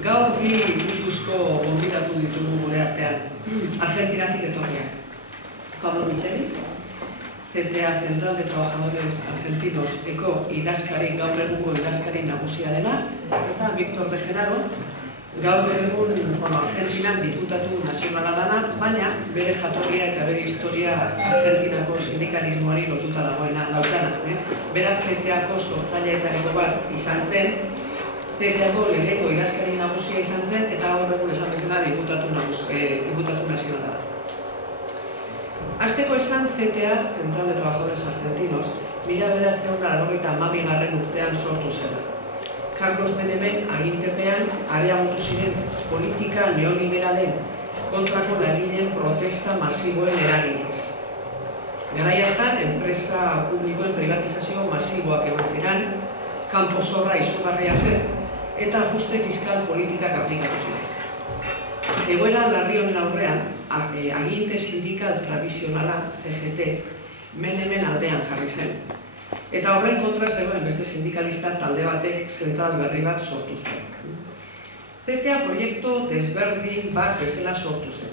Gaur bi guztuzko gonbidatu ditugu gure artean. Argentinatik etorriak. Pablo Micheli, CTA Central de Trabajadores Argentinos eko idazkari, gaur egungo idazkari nagusia dela, eta Víctor de Genaro, gaur egun Argentinan diputatu nazionala dana, baina bere jatorria eta bere historia Argentinako sindikalismoari lotuta dagoena daukana. Bera CTA-ko sortzaileetariko bat izan zen, CTA-ko lehenengo idazkari nagusia izan zen, eta gaur egun esan bezala diputatu nazionala da. Hasteko esan CTA, Central de Trabajadores Argentinos, 1992 urtean sortu zela. Carlos Menemen agintepean areagotu ziren politika neoliberalen kontrako langileen protesta masiboen eraginez. Garai hartan, enpresa publikoen privatizazio masiboak eman ziren, kanpo zorra izugarria zen, eta ajuste fiskal politikak aplikatu ziren. Egoera larri honen aurrean, aginte sindikal tradizionala, CGT, Menemen aldean jarri zen. Eta horren kontra zegoen beste sindikalista talde batek zentral berri bat sortu zen. CTA proiektu desberdin bat bezala sortu zen.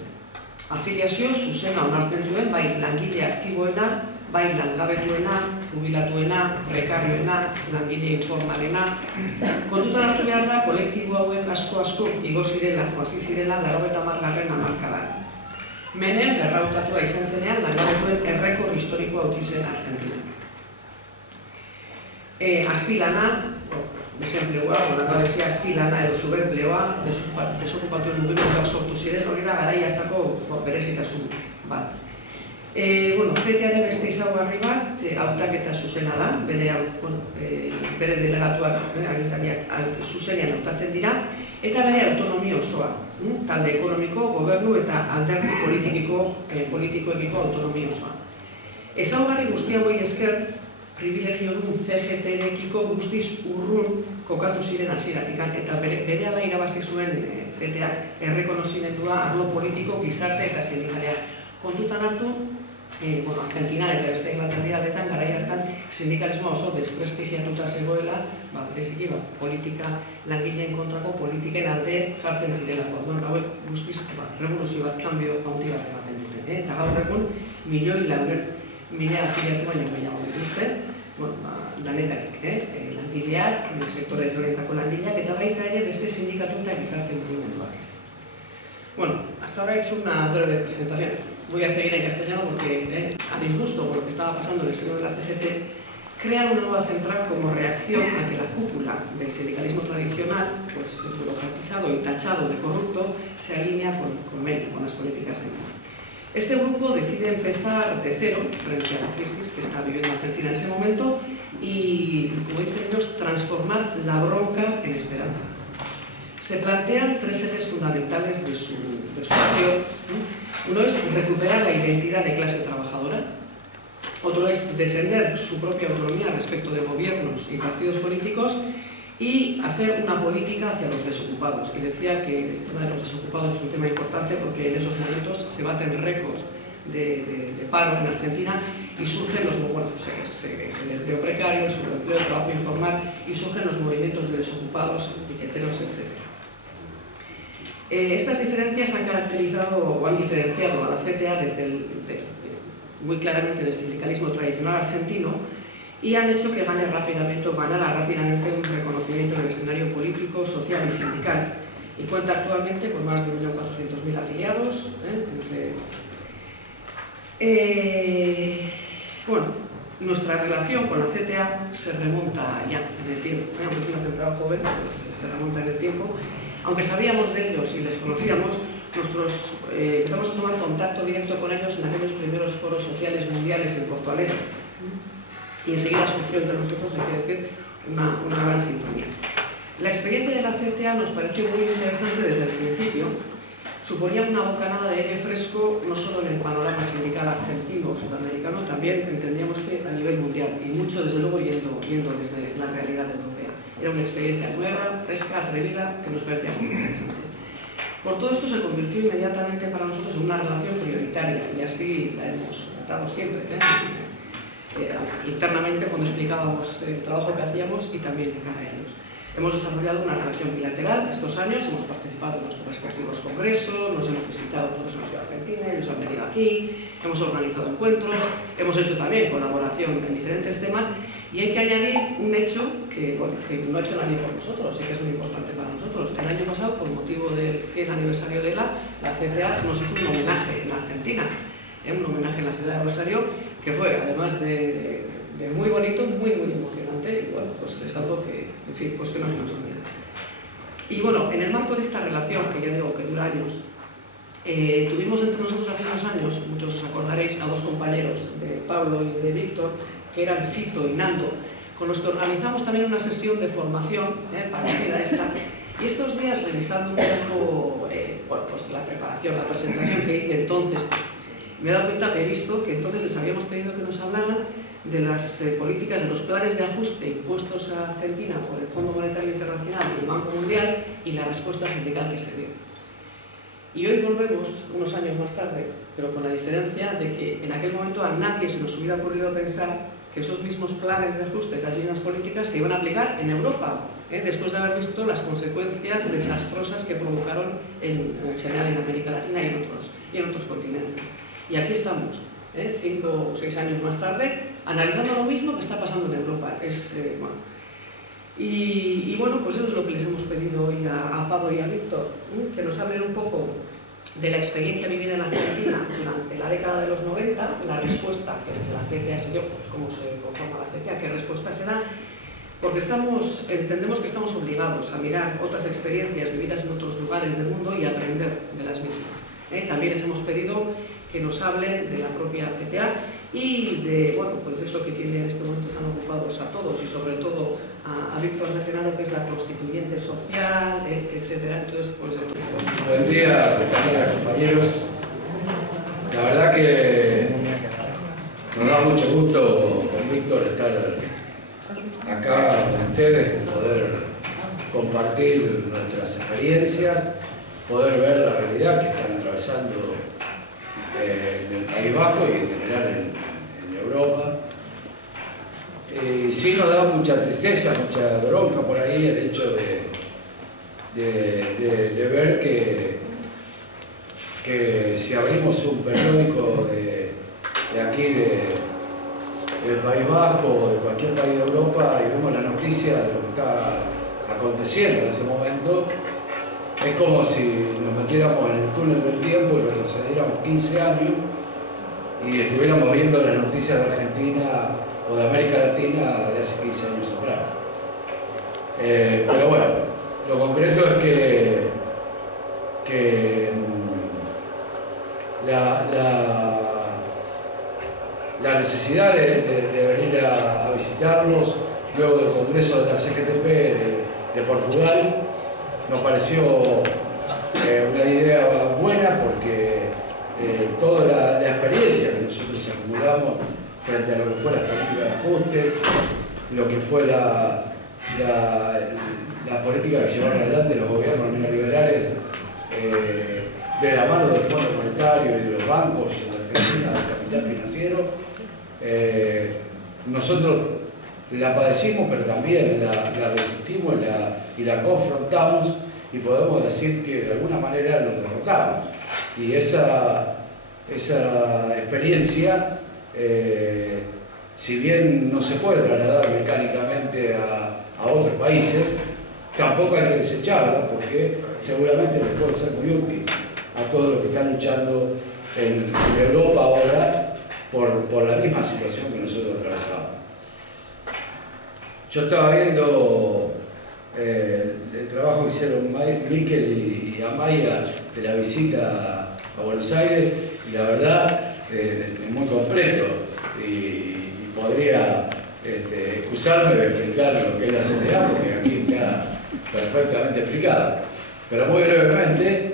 Afiliazio zuzena onartzen duen bai langile aktiboena, bai langabetuena, jubilatuena, prekarioena, langile informalena. Kontutan hartu behar da, kolektibo hauek asko igo zirela, hasi zirela 90. hamarkadan. Menem berrautatua izan zenean langabetuen errekor historikoa utzi zen Argentina. Azpilana, desempleoa, langabezia azpilana edo subenpleoa, desokupatuen mugimenduak sortu ziren, hori da garai hartako berezitasun bat. CTA-ren beste ezaugarri bat, hautaketa zuzena da, bere delegatuak, agintariak zuzenean hautatzen dira, eta bere autonomia osoa, talde ekonomiko, gobernu eta alderdi politikoekiko autonomia osoa. Ezaugarri guzti hauei esker, privilegio duen CGT-ekiko guztiz urrun kokatu ziren hasieratik, eta bere ala irabazi zuen CTA-k errekonozimendua arlo politiko, gizarte eta sindikalean. Kontutan hartu, Argentina eta beste hainbat herrialdetan garai hartan sindikalismoa oso desprestigiatuta zegoela, bereziki politika langileen kontrako politiken alde jartzen zirela. Hauek guztiz revoluzio bat, kanbio handi bat ematen dute. Eta gaur egun mila afiliatu baino gehiago dituzte, lanetarik, langileak, sektore ezberdinetako langileak, eta baita ere beste sindikatu eta gizarte mugimenduak. Hasta ahora he hecho una breve presentación. Voy a seguir en castellano porque, a disgusto por lo que estaba pasando en el seno de la CGT, crean una nueva central como reacción a que la cúpula del sindicalismo tradicional, burocratizado y tachado de corrupto, se alinea con las políticas de Menem. Este grupo decide empezar de cero frente a la crisis que está viviendo Argentina en ese momento y, como dicen ellos, transformar la bronca en esperanza. Se plantean tres ejes fundamentales de su acción. Uno es recuperar la identidad de clase trabajadora, otro es defender su propia autonomía respecto de gobiernos y partidos políticos y hacer una política hacia los desocupados. Y decía que el tema de los desocupados es un tema importante porque en esos momentos se baten récords de paro en Argentina y surgen los el empleo precario, el subempleo, el trabajo informal y surgen los movimientos de desocupados, piqueteros, etc. Estas diferencias han caracterizado o han diferenciado a la CTA muy claramente del sindicalismo tradicional argentino y han hecho que ganara rápidamente un reconocimiento en el escenario político, social y sindical. Y cuenta actualmente con más de 1.400.000 afiliados. Nuestra relación con la CTA se remonta ya en el tiempo. Aunque es una central joven, se remonta en el tiempo. Aunque sabíamos de ellos y les conocíamos, empezamos a tomar contacto directo con ellos en aquellos primeros foros sociales mundiales en Porto Alegre. Y enseguida surgió entre nosotros, hay que decir, una gran sintonía. La experiencia de la CTA nos pareció muy interesante desde el principio. Suponía una bocanada de aire fresco, no solo en el panorama sindical argentino o sudamericano, también entendíamos que a nivel mundial, y mucho, desde luego, yendo desde la realidad europea. Era una experiencia nueva, fresca, atrevida, que nos parecía muy interesante. Por todo esto se convirtió inmediatamente para nosotros en una relación prioritaria, y así la hemos tratado siempre, internamente cuando explicábamos el trabajo que hacíamos y también de cara a ellos. Hemos desarrollado una relación bilateral estos años, hemos participado en nuestros respectivos congresos, nos hemos visitado todos los de Argentina, ellos han venido aquí, hemos organizado encuentros, hemos hecho también colaboración en diferentes temas y hay que añadir un hecho que, bueno, que no ha hecho nadie por nosotros y que es muy importante para nosotros. El año pasado, con motivo del 100 aniversario de la CTA nos hizo un homenaje en Argentina, un homenaje en la ciudad de Rosario, que fue, además de muy bonito, muy emocionante, y bueno, pues es algo que, en fin, pues que no se nos olvida. Y bueno, en el marco de esta relación, que ya digo que dura años, tuvimos entre nosotros hace unos años, muchos os acordaréis, a dos compañeros, de Pablo y de Víctor, que eran Fito y Nando, con los que organizamos también una sesión de formación parecida a esta. Y estos días, revisando un poco bueno, pues la preparación, la presentación que hice entonces, me he dado cuenta que he visto que entonces les habíamos pedido que nos hablaran de las políticas, de los planes de ajuste impuestos a Argentina por el Fondo Monetario Internacional y el Banco Mundial y la respuesta sindical que se dio. Y hoy volvemos, unos años más tarde, pero con la diferencia de que en aquel momento a nadie se nos hubiera ocurrido pensar que esos mismos planes de ajuste, esas mismas políticas, se iban a aplicar en Europa, después de haber visto las consecuencias desastrosas que provocaron en general en América Latina y en otros continentes. Y aquí estamos, 5 o 6 años más tarde, analizando lo mismo que está pasando en Europa. Bueno. Y bueno, pues eso es lo que les hemos pedido hoy a Pablo y a Víctor, que nos hablen un poco de la experiencia vivida en Argentina durante la década de los 90, la respuesta que desde la CTA se dio, pues cómo se conforma la CTA, qué respuesta se da, porque entendemos que estamos obligados a mirar otras experiencias vividas en otros lugares del mundo y aprender de las mismas. También les hemos pedido que nos hablen de la propia CTA y de, bueno, pues eso que tiene en este momento tan ocupados a todos y sobre todo a Víctor mencionado, que es la constituyente social, etcétera. Entonces, pues... Buen día, compañeras, compañeros. La verdad que nos da mucho gusto con Víctor estar acá con ustedes, poder compartir nuestras experiencias, poder ver la realidad que están atravesando en el País Vasco y en general en Europa. Y sí nos da mucha tristeza, mucha bronca por ahí el hecho de ver que si abrimos un periódico de aquí del País Vasco o de cualquier país de Europa y vemos la noticia de lo que está aconteciendo en ese momento, es como si nos metiéramos en el túnel del tiempo y retrocediéramos 15 años y estuviéramos viendo las noticias de Argentina o de América Latina de hace 15 años atrás. Pero bueno, lo concreto es que la necesidad de venir a visitarlos luego del Congreso de la CGTP de Portugal nos pareció una idea buena porque toda la experiencia que nosotros acumulamos frente a lo que fue la política de ajuste, lo que fue la política que llevaron adelante los gobiernos neoliberales de la mano del Fondo Monetario y de los bancos en la Argentina, del capital financiero, nosotros la padecimos, pero también la resistimos y la confrontamos y podemos decir que de alguna manera lo derrotamos. Y esa experiencia, si bien no se puede trasladar mecánicamente a otros países, tampoco hay que desecharla porque seguramente les puede ser muy útil a todos los que están luchando en Europa ahora por la misma situación que nosotros atravesamos. Yo estaba viendo el trabajo que hicieron Miquel y Amaya de la visita a Buenos Aires y la verdad es muy completo y podría excusarme de explicar lo que es la CTA porque aquí está perfectamente explicado. Pero muy brevemente,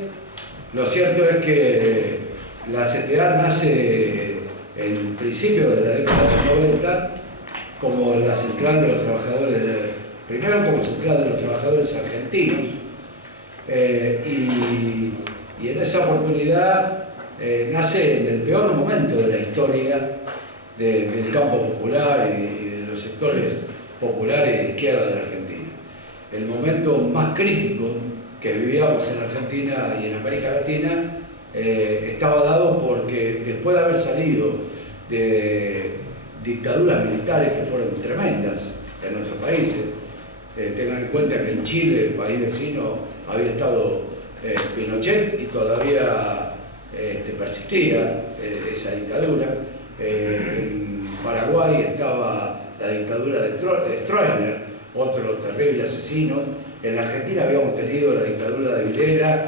lo cierto es que la CTA nace en principio de la década de los 90 como la central de los trabajadores, primero como central de los trabajadores argentinos, y en esa oportunidad nace en el peor momento de la historia del campo popular y de los sectores populares de izquierda de la Argentina. el momento más crítico que vivíamos en Argentina y en América Latina estaba dado porque después de haber salido de dictaduras militares que fueron tremendas en nuestros países, tengan en cuenta que en Chile, el país vecino, había estado Pinochet y todavía persistía esa dictadura. En Paraguay estaba la dictadura de Stroessner, otro terrible asesino. En Argentina habíamos tenido la dictadura de Videla,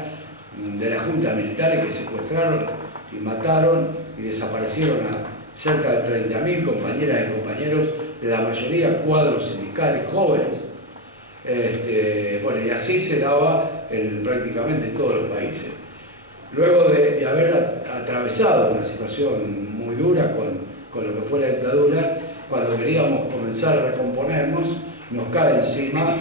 de las juntas militares que secuestraron y mataron y desaparecieron a cerca de 30.000 compañeras y compañeros, de la mayoría cuadros sindicales jóvenes. Bueno, y así se daba prácticamente en todos los países. Luego de haber atravesado una situación muy dura con lo que fue la dictadura, cuando queríamos comenzar a recomponernos, nos cae encima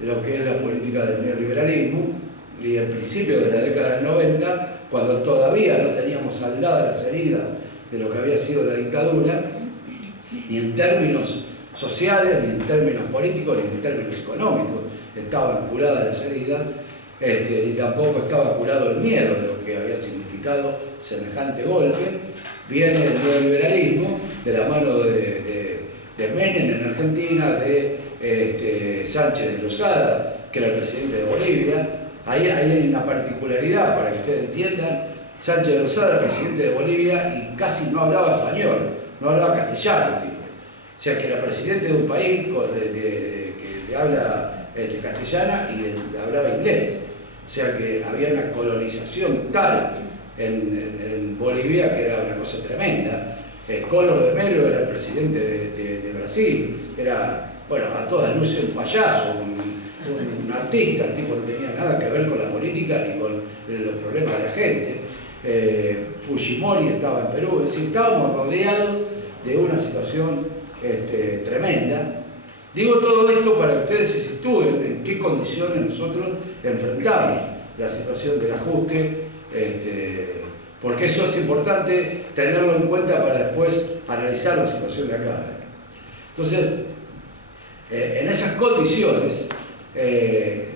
lo que es la política del neoliberalismo, y el principio de la década del 90, cuando todavía no teníamos saldadas las heridas de lo que había sido la dictadura, ni en términos sociales, ni en términos políticos, ni en términos económicos estaban curadas las heridas, ni tampoco estaba curado el miedo de lo que había significado semejante golpe. Viene el neoliberalismo de la mano de Menem en Argentina, de Sánchez de Lozada, que era el presidente de Bolivia. Ahí hay una particularidad para que ustedes entiendan. Sánchez de Lozada era presidente de Bolivia y casi no hablaba español, no hablaba castellano, tipo. O sea que era presidente de un país que habla castellana y hablaba inglés. O sea que había una colonización tal en Bolivia que era una cosa tremenda. Collor de Mello era el presidente de Brasil, era, bueno, a todas luces un payaso, un artista, el tipo no tenía nada que ver con la política ni con los problemas de la gente. Fujimori estaba en Perú, es decir, estábamos rodeados de una situación tremenda. Digo todo esto para que ustedes se sitúen en qué condiciones nosotros enfrentamos la situación del ajuste, porque eso es importante tenerlo en cuenta para después analizar la situación de acá. Entonces, en esas condiciones,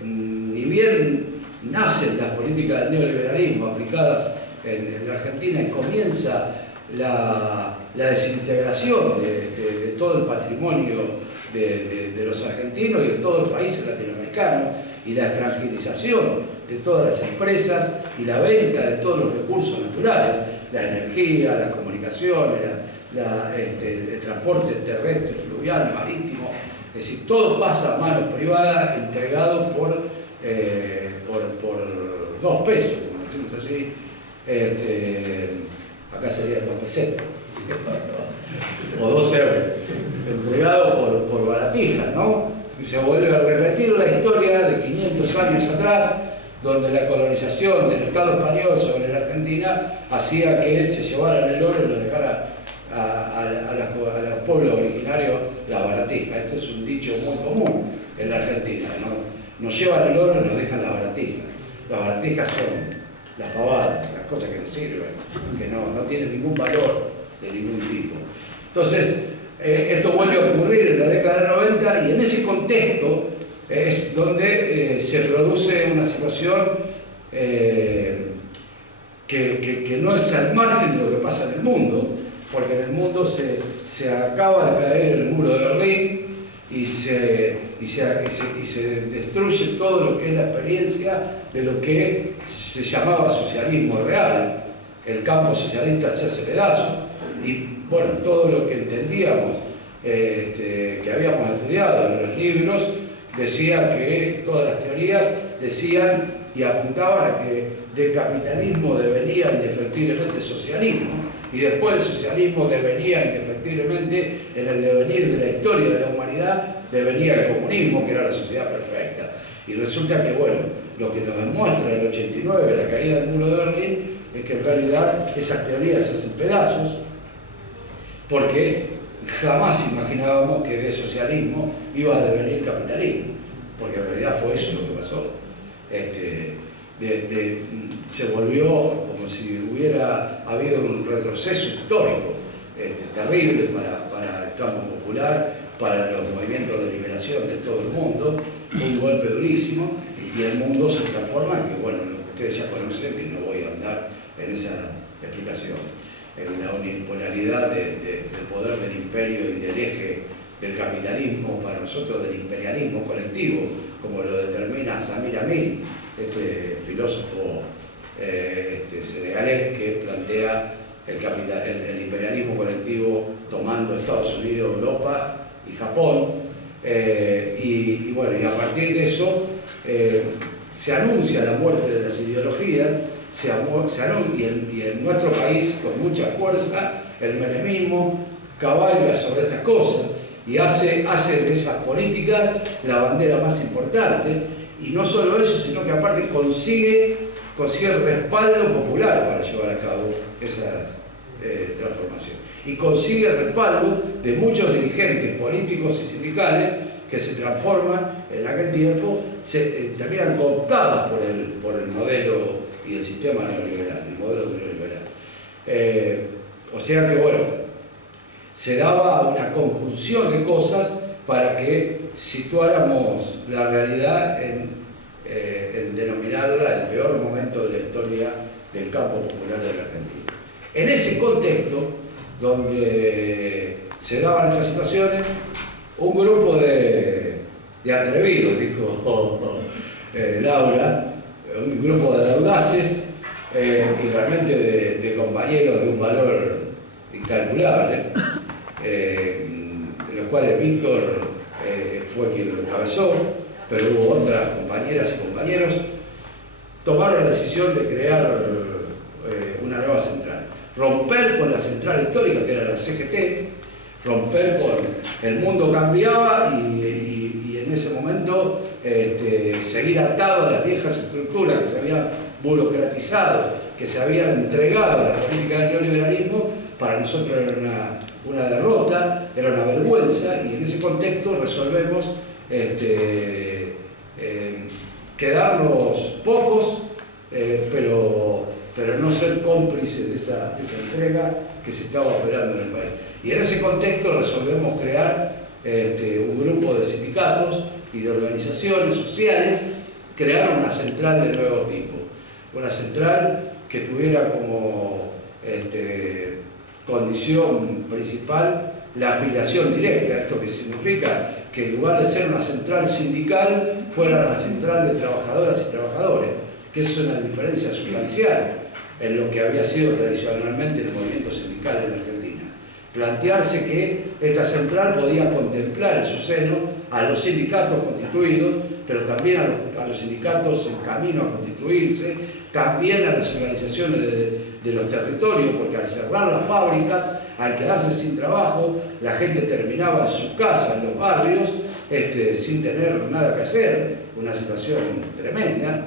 ni bien nacen las políticas del neoliberalismo aplicadas en la Argentina y comienza la desintegración de todo el patrimonio de los argentinos y de todos los países latinoamericanos, y la extranjerización de todas las empresas y la venta de todos los recursos naturales, la energía, las comunicaciones, el transporte terrestre, fluvial, marítimo, es decir, todo pasa a manos privadas, entregado por 2 pesos, como decimos así, acá sería 2 pesetas, o 2 euros, entregado por baratijas, ¿no? Y se vuelve a repetir la historia de 500 años atrás, donde la colonización del Estado español sobre la Argentina hacía que se llevaran el oro y lo dejara a los pueblos originarios la baratija. Esto es un dicho muy común en la Argentina, ¿no? Nos llevan el oro y nos dejan la baratija. Las baratijas son las pavadas, las cosas que no sirven, que no tienen ningún valor de ningún tipo. Entonces, esto vuelve a ocurrir en la década del 90 y en ese contexto es donde se produce una situación que no es al margen de lo que pasa en el mundo, porque en el mundo se acaba de caer el muro de Berlín y se destruye todo lo que es la experiencia de lo que se llamaba socialismo real, el campo socialista hacerse pedazos. Y bueno, todo lo que entendíamos, que habíamos estudiado en los libros, decía que todas las teorías decían y apuntaban a que del capitalismo devenía indefectiblemente socialismo, y después el socialismo devenía indefectiblemente, en el devenir de la historia de la humanidad, devenía el comunismo, que era la sociedad perfecta. Y resulta que, bueno, lo que nos demuestra el 89, la caída del muro de Berlín, es que en realidad esas teorías se hacen pedazos, porque jamás imaginábamos que de socialismo iba a devenir capitalismo, porque en realidad fue eso lo que pasó. Se volvió como si hubiera habido un retroceso histórico terrible para el campo popular, para los movimientos de liberación de todo el mundo, fue un golpe durísimo y el mundo se transforma, que bueno, lo que ustedes ya conocen, y no voy a andar en esa explicación, en la unipolaridad del poder del imperio y del eje del capitalismo, para nosotros del imperialismo colectivo, como lo determina Samir Amin, este filósofo senegalés que plantea el imperialismo colectivo tomando Estados Unidos, Europa y Japón. Y bueno, y a partir de eso se anuncia la muerte de las ideologías, y en nuestro país, con mucha fuerza, el menemismo cabalga sobre estas cosas y hace de esas políticas la bandera más importante. Y no solo eso, sino que aparte consigue respaldo popular para llevar a cabo esas transformaciones. Y consigue respaldo de muchos dirigentes políticos y sindicales que se transforman en aquel tiempo, terminan cooptados por el modelo y el sistema neoliberal, el modelo neoliberal. O sea que, bueno, se daba una conjunción de cosas para que situáramos la realidad en denominarla el peor momento de la historia del campo popular de la Argentina. En ese contexto, donde se daban estas situaciones, un grupo de atrevidos, dijo Laura, un grupo de audaces y realmente de compañeros de un valor incalculable, de los cuales Víctor fue quien lo encabezó, pero hubo otras compañeras y compañeros, tomaron la decisión de crear una nueva central. Romper con la central histórica, que era la CGT, romper con... El mundo cambiaba y en ese momento seguir atado a las viejas estructuras que se habían burocratizado, que se habían entregado a la política del neoliberalismo, para nosotros era una derrota, era una vergüenza, y en ese contexto resolvemos quedarnos pocos, pero no ser cómplices de esa entrega que se estaba operando en el país. Y en ese contexto resolvemos crear un grupo de sindicatos y de organizaciones sociales, crear una central de nuevo tipo, una central que tuviera como condición principal la afiliación directa. Esto que significa que en lugar de ser una central sindical, fuera una central de trabajadoras y trabajadores, que es una diferencia sustancial en lo que había sido tradicionalmente el movimiento sindical en Argentina. Plantearse que esta central podía contemplar en su seno a los sindicatos constituidos, pero también a los sindicatos en camino a constituirse, también a las organizaciones de los territorios, porque al cerrar las fábricas, al quedarse sin trabajo, la gente terminaba en su casa, en los barrios, sin tener nada que hacer, una situación tremenda,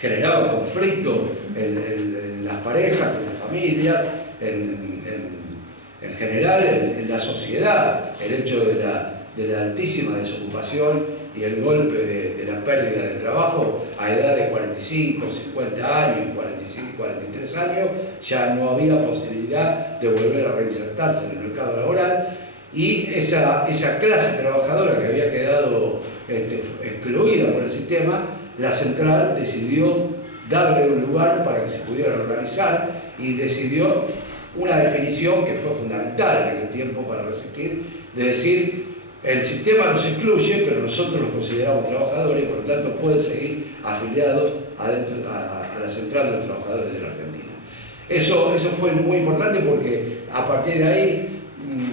generaba conflicto en las parejas, en las familias, en general en la sociedad, el hecho de la altísima desocupación y el golpe de la pérdida de trabajo a edad de 45, 50 años, 45, 43 años, ya no había posibilidad de volver a reinsertarse en el mercado laboral, y esa clase trabajadora que había quedado excluida por el sistema, la central decidió darle un lugar para que se pudieran organizar y decidió una definición que fue fundamental en aquel tiempo para resistir, de decir: el sistema nos excluye, pero nosotros los consideramos trabajadores y por lo tanto pueden seguir afiliados a la central de los trabajadores de la Argentina. Eso fue muy importante porque a partir de ahí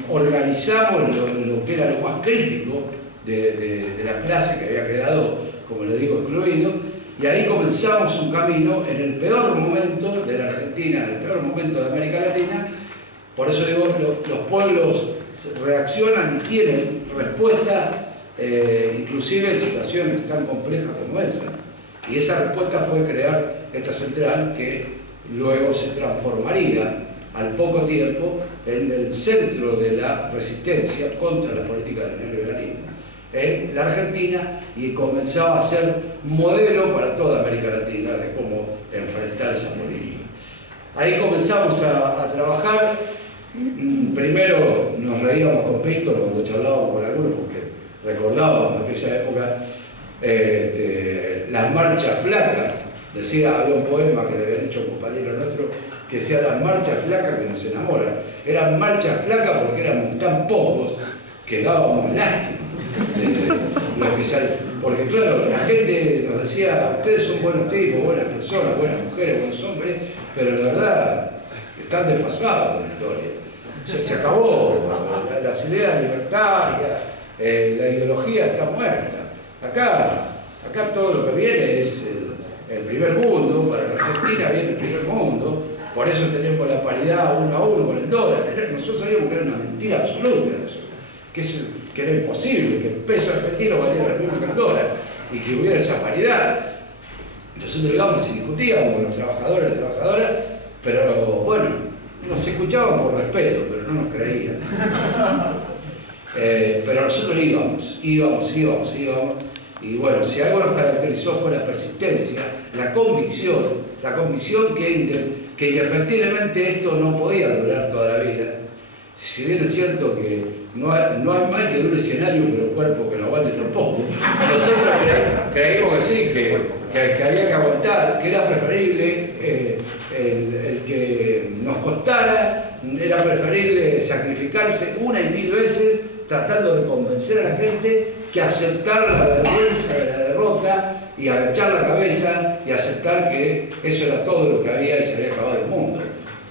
organizamos lo que era lo más crítico de la clase que había quedado, como le digo, excluido, y ahí comenzamos un camino en el peor momento de la Argentina, en el peor momento de América Latina. Por eso digo, los pueblos reaccionan y tienen respuesta, inclusive en situaciones tan complejas como esa. Y esa respuesta fue crear esta central que luego se transformaría al poco tiempo en el centro de la resistencia contra la política del neoliberalismo en la Argentina, y comenzaba a ser modelo para toda América Latina de cómo enfrentar esa política. Ahí comenzamos a trabajar. Primero nos reíamos con Víctor cuando charlábamos con algunos, porque recordábamos aquella época las marchas flacas. Decía, había un poema que le habían hecho un compañero nuestro que decía las marchas flacas que nos enamoran. Eran marchas flacas porque éramos tan pocos que dábamos lástima. Porque claro, la gente nos decía, ustedes son buenos tipos, buenas personas, buenas mujeres, buenos hombres, pero la verdad están desfasados con la historia. Se acabó, las ideas libertarias, la ideología está muerta. Acá todo lo que viene es el primer mundo, para la Argentina viene el primer mundo, por eso tenemos la paridad 1 a 1 con el dólar. Nosotros sabíamos que era una mentira absoluta eso, que era imposible, que el peso argentino valiera lo mismo que el dólar y que hubiera esa paridad. Nosotros digamos y discutíamos con los trabajadores y las trabajadoras, pero bueno, nos escuchaban por respeto, pero no nos creían. Pero nosotros íbamos. Y bueno, si algo nos caracterizó fue la persistencia, la convicción que indefectiblemente esto no podía durar toda la vida. Si bien es cierto que no hay mal que dure 100 años, pero cuerpo que lo aguante tampoco. Nosotros creímos que sí, que había que aguantar, que era preferible el que nos costara, era preferible sacrificarse 1 y 1000 veces tratando de convencer a la gente que aceptar la vergüenza de la derrota y agachar la cabeza y aceptar que eso era todo lo que había y se había acabado el mundo.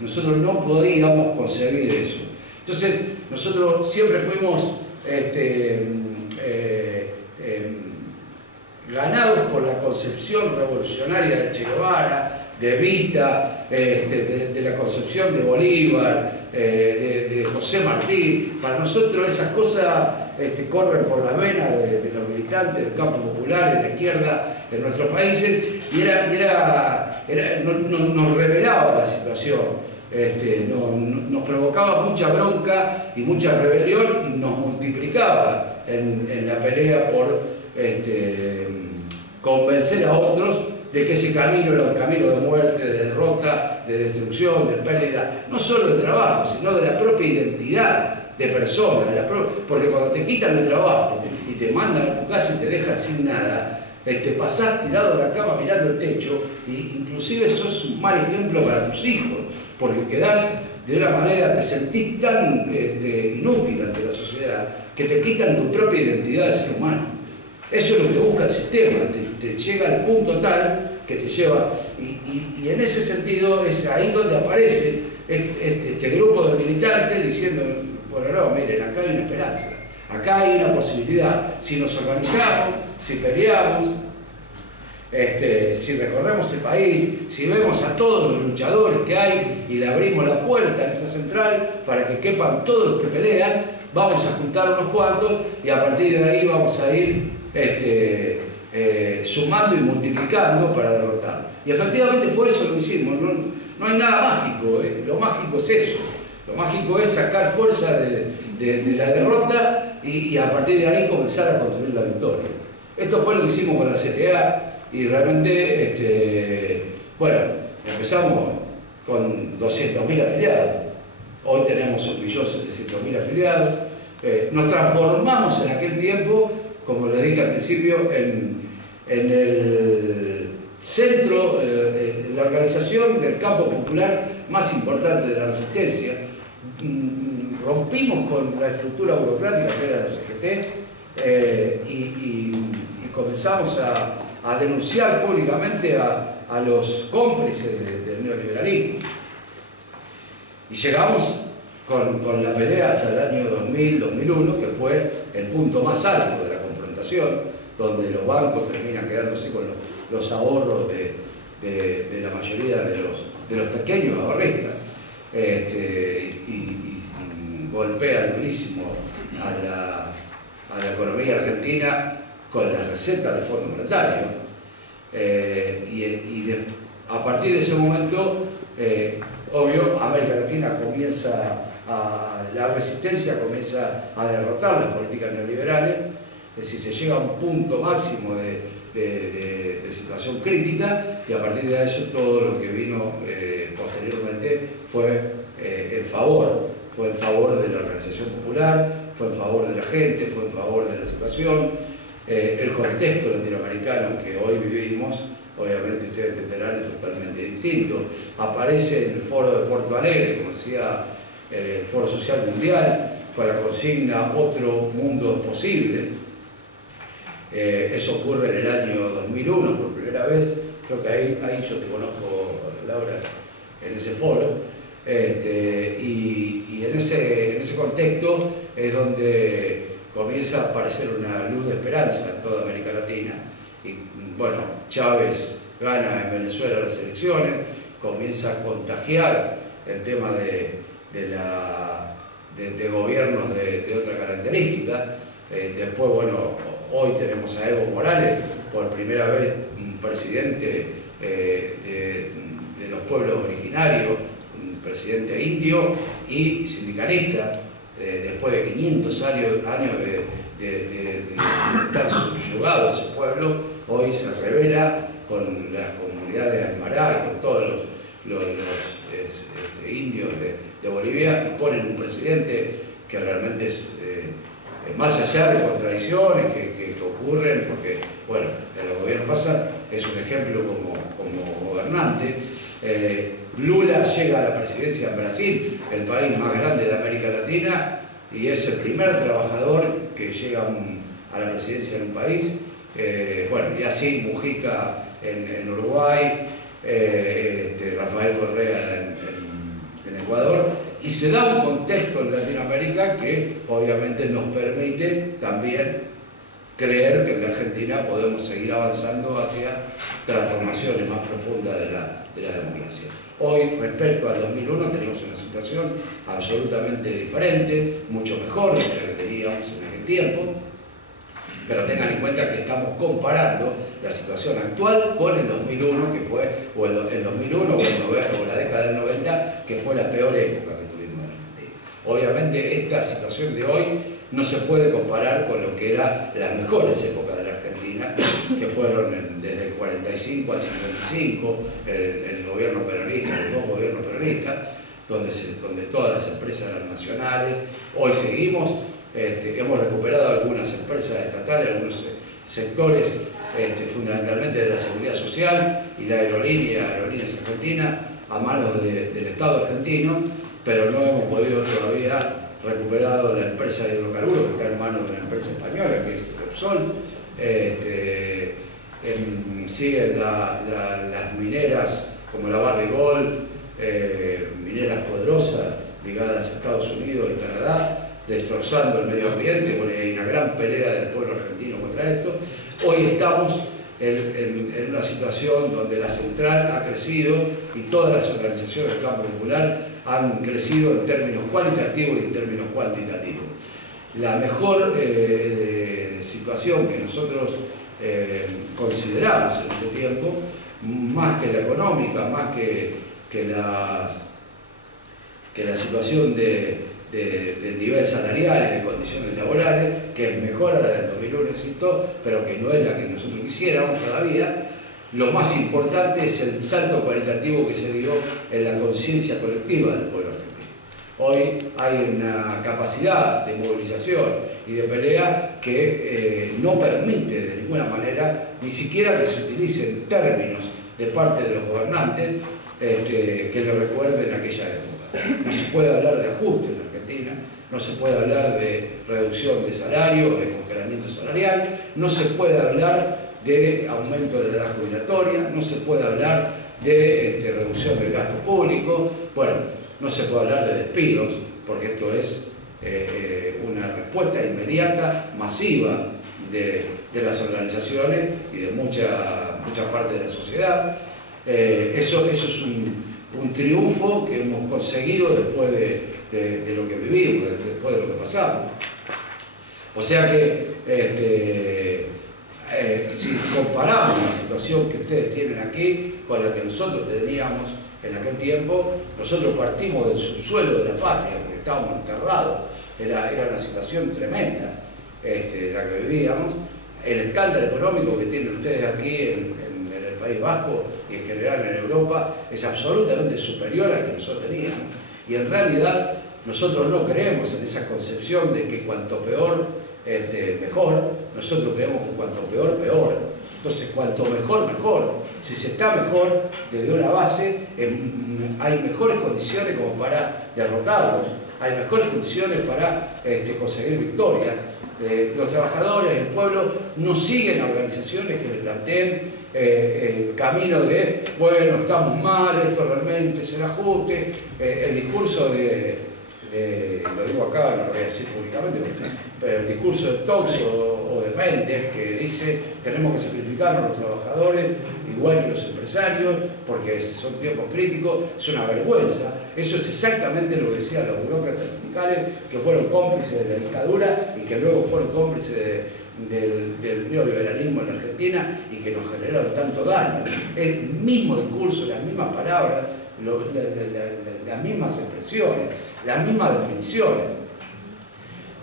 Nosotros no podíamos conseguir eso. Entonces, nosotros siempre fuimos ganados por la concepción revolucionaria de Che Guevara, de Evita, de la concepción de Bolívar, de José Martí. Para nosotros esas cosas corren por las venas de los militantes del campo popular, de la izquierda de nuestros países, y nos revelaba la situación. Nos provocaba mucha bronca y mucha rebelión y nos multiplicaba en la pelea por convencer a otros de que ese camino era un camino de muerte, de derrota, de destrucción, de pérdida, no solo de trabajo, sino de la propia identidad de persona, porque cuando te quitan el trabajo y te mandan a tu casa y te dejan sin nada, te pasás tirado en la cama mirando el techo e inclusive sos un mal ejemplo para tus hijos, porque quedás de una manera, te sentís tan inútil ante la sociedad que te quitan tu propia identidad de ser humano. Eso es lo que busca el sistema, te llega al punto tal que te lleva, y en ese sentido es ahí donde aparece este grupo de militantes diciendo, bueno, no, miren, acá hay una esperanza, acá hay una posibilidad, si nos organizamos, si peleamos, si recorremos el país, si vemos a todos los luchadores que hay y le abrimos la puerta en esta central para que quepan todos los que pelean, vamos a juntar unos cuantos y a partir de ahí vamos a ir sumando y multiplicando para derrotar. Y efectivamente fue eso lo que hicimos, no hay nada mágico, lo mágico es eso, lo mágico es sacar fuerza de la derrota y a partir de ahí comenzar a construir la victoria. Esto fue lo que hicimos con la CTA y realmente, bueno, empezamos con 200.000 afiliados, hoy tenemos 1.700.000 afiliados, nos transformamos en aquel tiempo, como les dije al principio, en el centro, la organización del campo popular más importante de la resistencia. Rompimos con la estructura burocrática que era la CGT y comenzamos a denunciar públicamente a los cómplices del neoliberalismo. Y llegamos con la pelea hasta el año 2000-2001, que fue el punto más alto de la confrontación, donde los bancos terminan quedándose con los ahorros de la mayoría de los pequeños ahorristas, y golpea durísimo a la economía argentina con la receta del Fondo Monetario. A partir de ese momento, obvio, América Latina la resistencia comienza a derrotar las políticas neoliberales, es decir, se llega a un punto máximo de situación crítica y a partir de eso todo lo que vino posteriormente fue en favor de la organización popular, fue en favor de la gente, fue en favor de la situación el contexto latinoamericano que hoy vivimos, obviamente ustedes entenderán, es totalmente distinto. Aparece en el foro de Porto Alegre, como decía, el Foro Social Mundial, con la consigna "Otro mundo es posible". Eso ocurre en el año 2001 por primera vez. Creo que ahí yo te conozco, Laura, en ese foro. Y en ese contexto es donde comienza a aparecer una luz de esperanza en toda América Latina. Y bueno, Chávez gana en Venezuela las elecciones, comienza a contagiar el tema de gobiernos de otra característica. Después, bueno, hoy tenemos a Evo Morales, por primera vez un presidente de los pueblos originarios, un presidente indio y sindicalista, después de 500 años de estar subyugado a ese pueblo, hoy se revela con las comunidades aymara y con todos los indios de Bolivia, y ponen un presidente que realmente es, más allá de contradicciones que ocurren, porque, bueno, en los gobiernos pasan, es un ejemplo como gobernante. Lula llega a la presidencia en Brasil, el país más grande de América Latina, y es el primer trabajador que llega a la presidencia de un país. Bueno, y así Mujica en Uruguay, Rafael Correa en Ecuador, y se da un contexto en Latinoamérica que obviamente nos permite también creer que en la Argentina podemos seguir avanzando hacia transformaciones más profundas de la democracia. Hoy, respecto al 2001, tenemos una situación absolutamente diferente, mucho mejor de la que teníamos en aquel tiempo, pero tengan en cuenta que estamos comparando la situación actual con el 2001, que fue, o el 2001 o la década del 90, que fue la peor época que tuvimos en Argentina. Obviamente esta situación de hoy no se puede comparar con lo que eran las mejores épocas de la Argentina, que fueron desde el 45 al 55, el gobierno peronista, los dos gobiernos peronistas, donde todas las empresas eran nacionales. Hoy seguimos, hemos recuperado algunas empresas estatales, algunos sectores, fundamentalmente de la seguridad social y la Aerolíneas Argentinas, a manos del Estado argentino, pero no hemos podido todavía recuperado la empresa de hidrocarburos, que está en manos de una empresa española, que es Repsol. Siguen las mineras como la Barrick, mineras poderosas ligadas a Estados Unidos y Canadá, destrozando el medio ambiente. Bueno, hay una gran pelea del pueblo argentino contra esto. Hoy estamos en una situación donde la central ha crecido y todas las organizaciones del campo popular han crecido en términos cualitativos y en términos cuantitativos. La mejor situación que nosotros consideramos en este tiempo, más que la económica, más que la situación del nivel salarial y de condiciones laborales, que es mejor a la del 2001, insisto, pero que no es la que nosotros quisiéramos todavía. Lo más importante es el salto cualitativo que se dio en la conciencia colectiva del pueblo argentino. Hoy hay una capacidad de movilización y de pelea que no permite de ninguna manera, ni siquiera que se utilicen términos de parte de los gobernantes que le recuerden aquella época. No se puede hablar de ajuste en Argentina, no se puede hablar de reducción de salario, de congelamiento salarial, no se puede hablar de aumento de la edad jubilatoria, no se puede hablar de reducción del gasto público, bueno, no se puede hablar de despidos, porque esto es una respuesta inmediata, masiva de las organizaciones y de muchas partes de la sociedad. Eso es un triunfo que hemos conseguido después de lo que vivimos, después de lo que pasamos. O sea que si comparamos la situación que ustedes tienen aquí con la que nosotros teníamos en aquel tiempo, nosotros partimos del subsuelo de la patria, porque estábamos enterrados, era una situación tremenda la que vivíamos. El estándar económico que tienen ustedes aquí en el País Vasco y en general en Europa es absolutamente superior al que nosotros teníamos. Y en realidad nosotros no creemos en esa concepción de que cuanto peor mejor. Nosotros creemos que cuanto peor, peor. Entonces, cuanto mejor, mejor. Si se está mejor, desde una base, hay mejores condiciones como para derrotarlos, hay mejores condiciones para conseguir victorias. Los trabajadores, el pueblo, no siguen a organizaciones que le planteen el camino de, bueno, estamos mal, esto realmente es el ajuste. El discurso lo digo acá, no lo voy a decir públicamente, pero el discurso de Tox o de Méndez, que dice tenemos que sacrificarnos a los trabajadores igual que los empresarios porque son tiempos críticos, es una vergüenza. Eso es exactamente lo que decían los burócratas sindicales que fueron cómplices de la dictadura y que luego fueron cómplices del neoliberalismo en Argentina y que nos generaron tanto daño. El mismo discurso, las mismas palabras, las mismas expresiones, las mismas definiciones.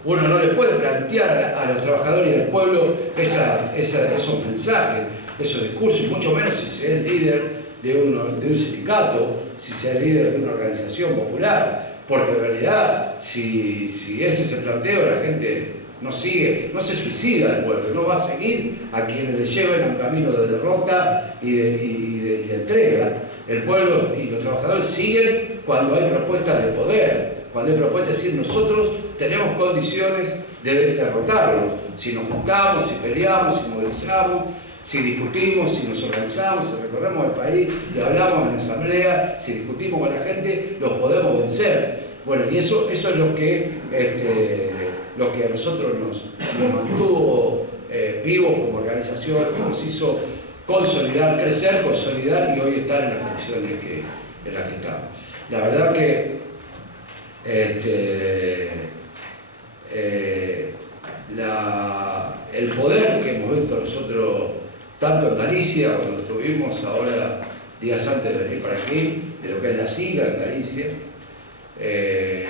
Uno no le puede plantear a los trabajadores y al pueblo esos mensajes, esos discursos, y mucho menos si se es líder de un sindicato, si se es líder de una organización popular, porque en realidad si ese es el planteo, la gente no sigue, no se suicida el pueblo, no va a seguir a quienes le lleven a un camino de derrota y de entrega. El pueblo y los trabajadores siguen cuando hay propuestas de poder, cuando hay propuestas de decir nosotros tenemos condiciones de derrotarlos, si nos juntamos, si peleamos, si movilizamos, si discutimos, si nos organizamos, si recorremos el país y hablamos en la asamblea, si discutimos con la gente, los podemos vencer. Bueno, y eso es lo que a nosotros nos mantuvo vivos como organización, nos hizo consolidar, crecer, consolidar y hoy estar en las condiciones en las que estamos. La verdad que el poder que hemos visto nosotros, tanto en Galicia, cuando estuvimos ahora días antes de venir para aquí, de lo que es la SIGA en Galicia, el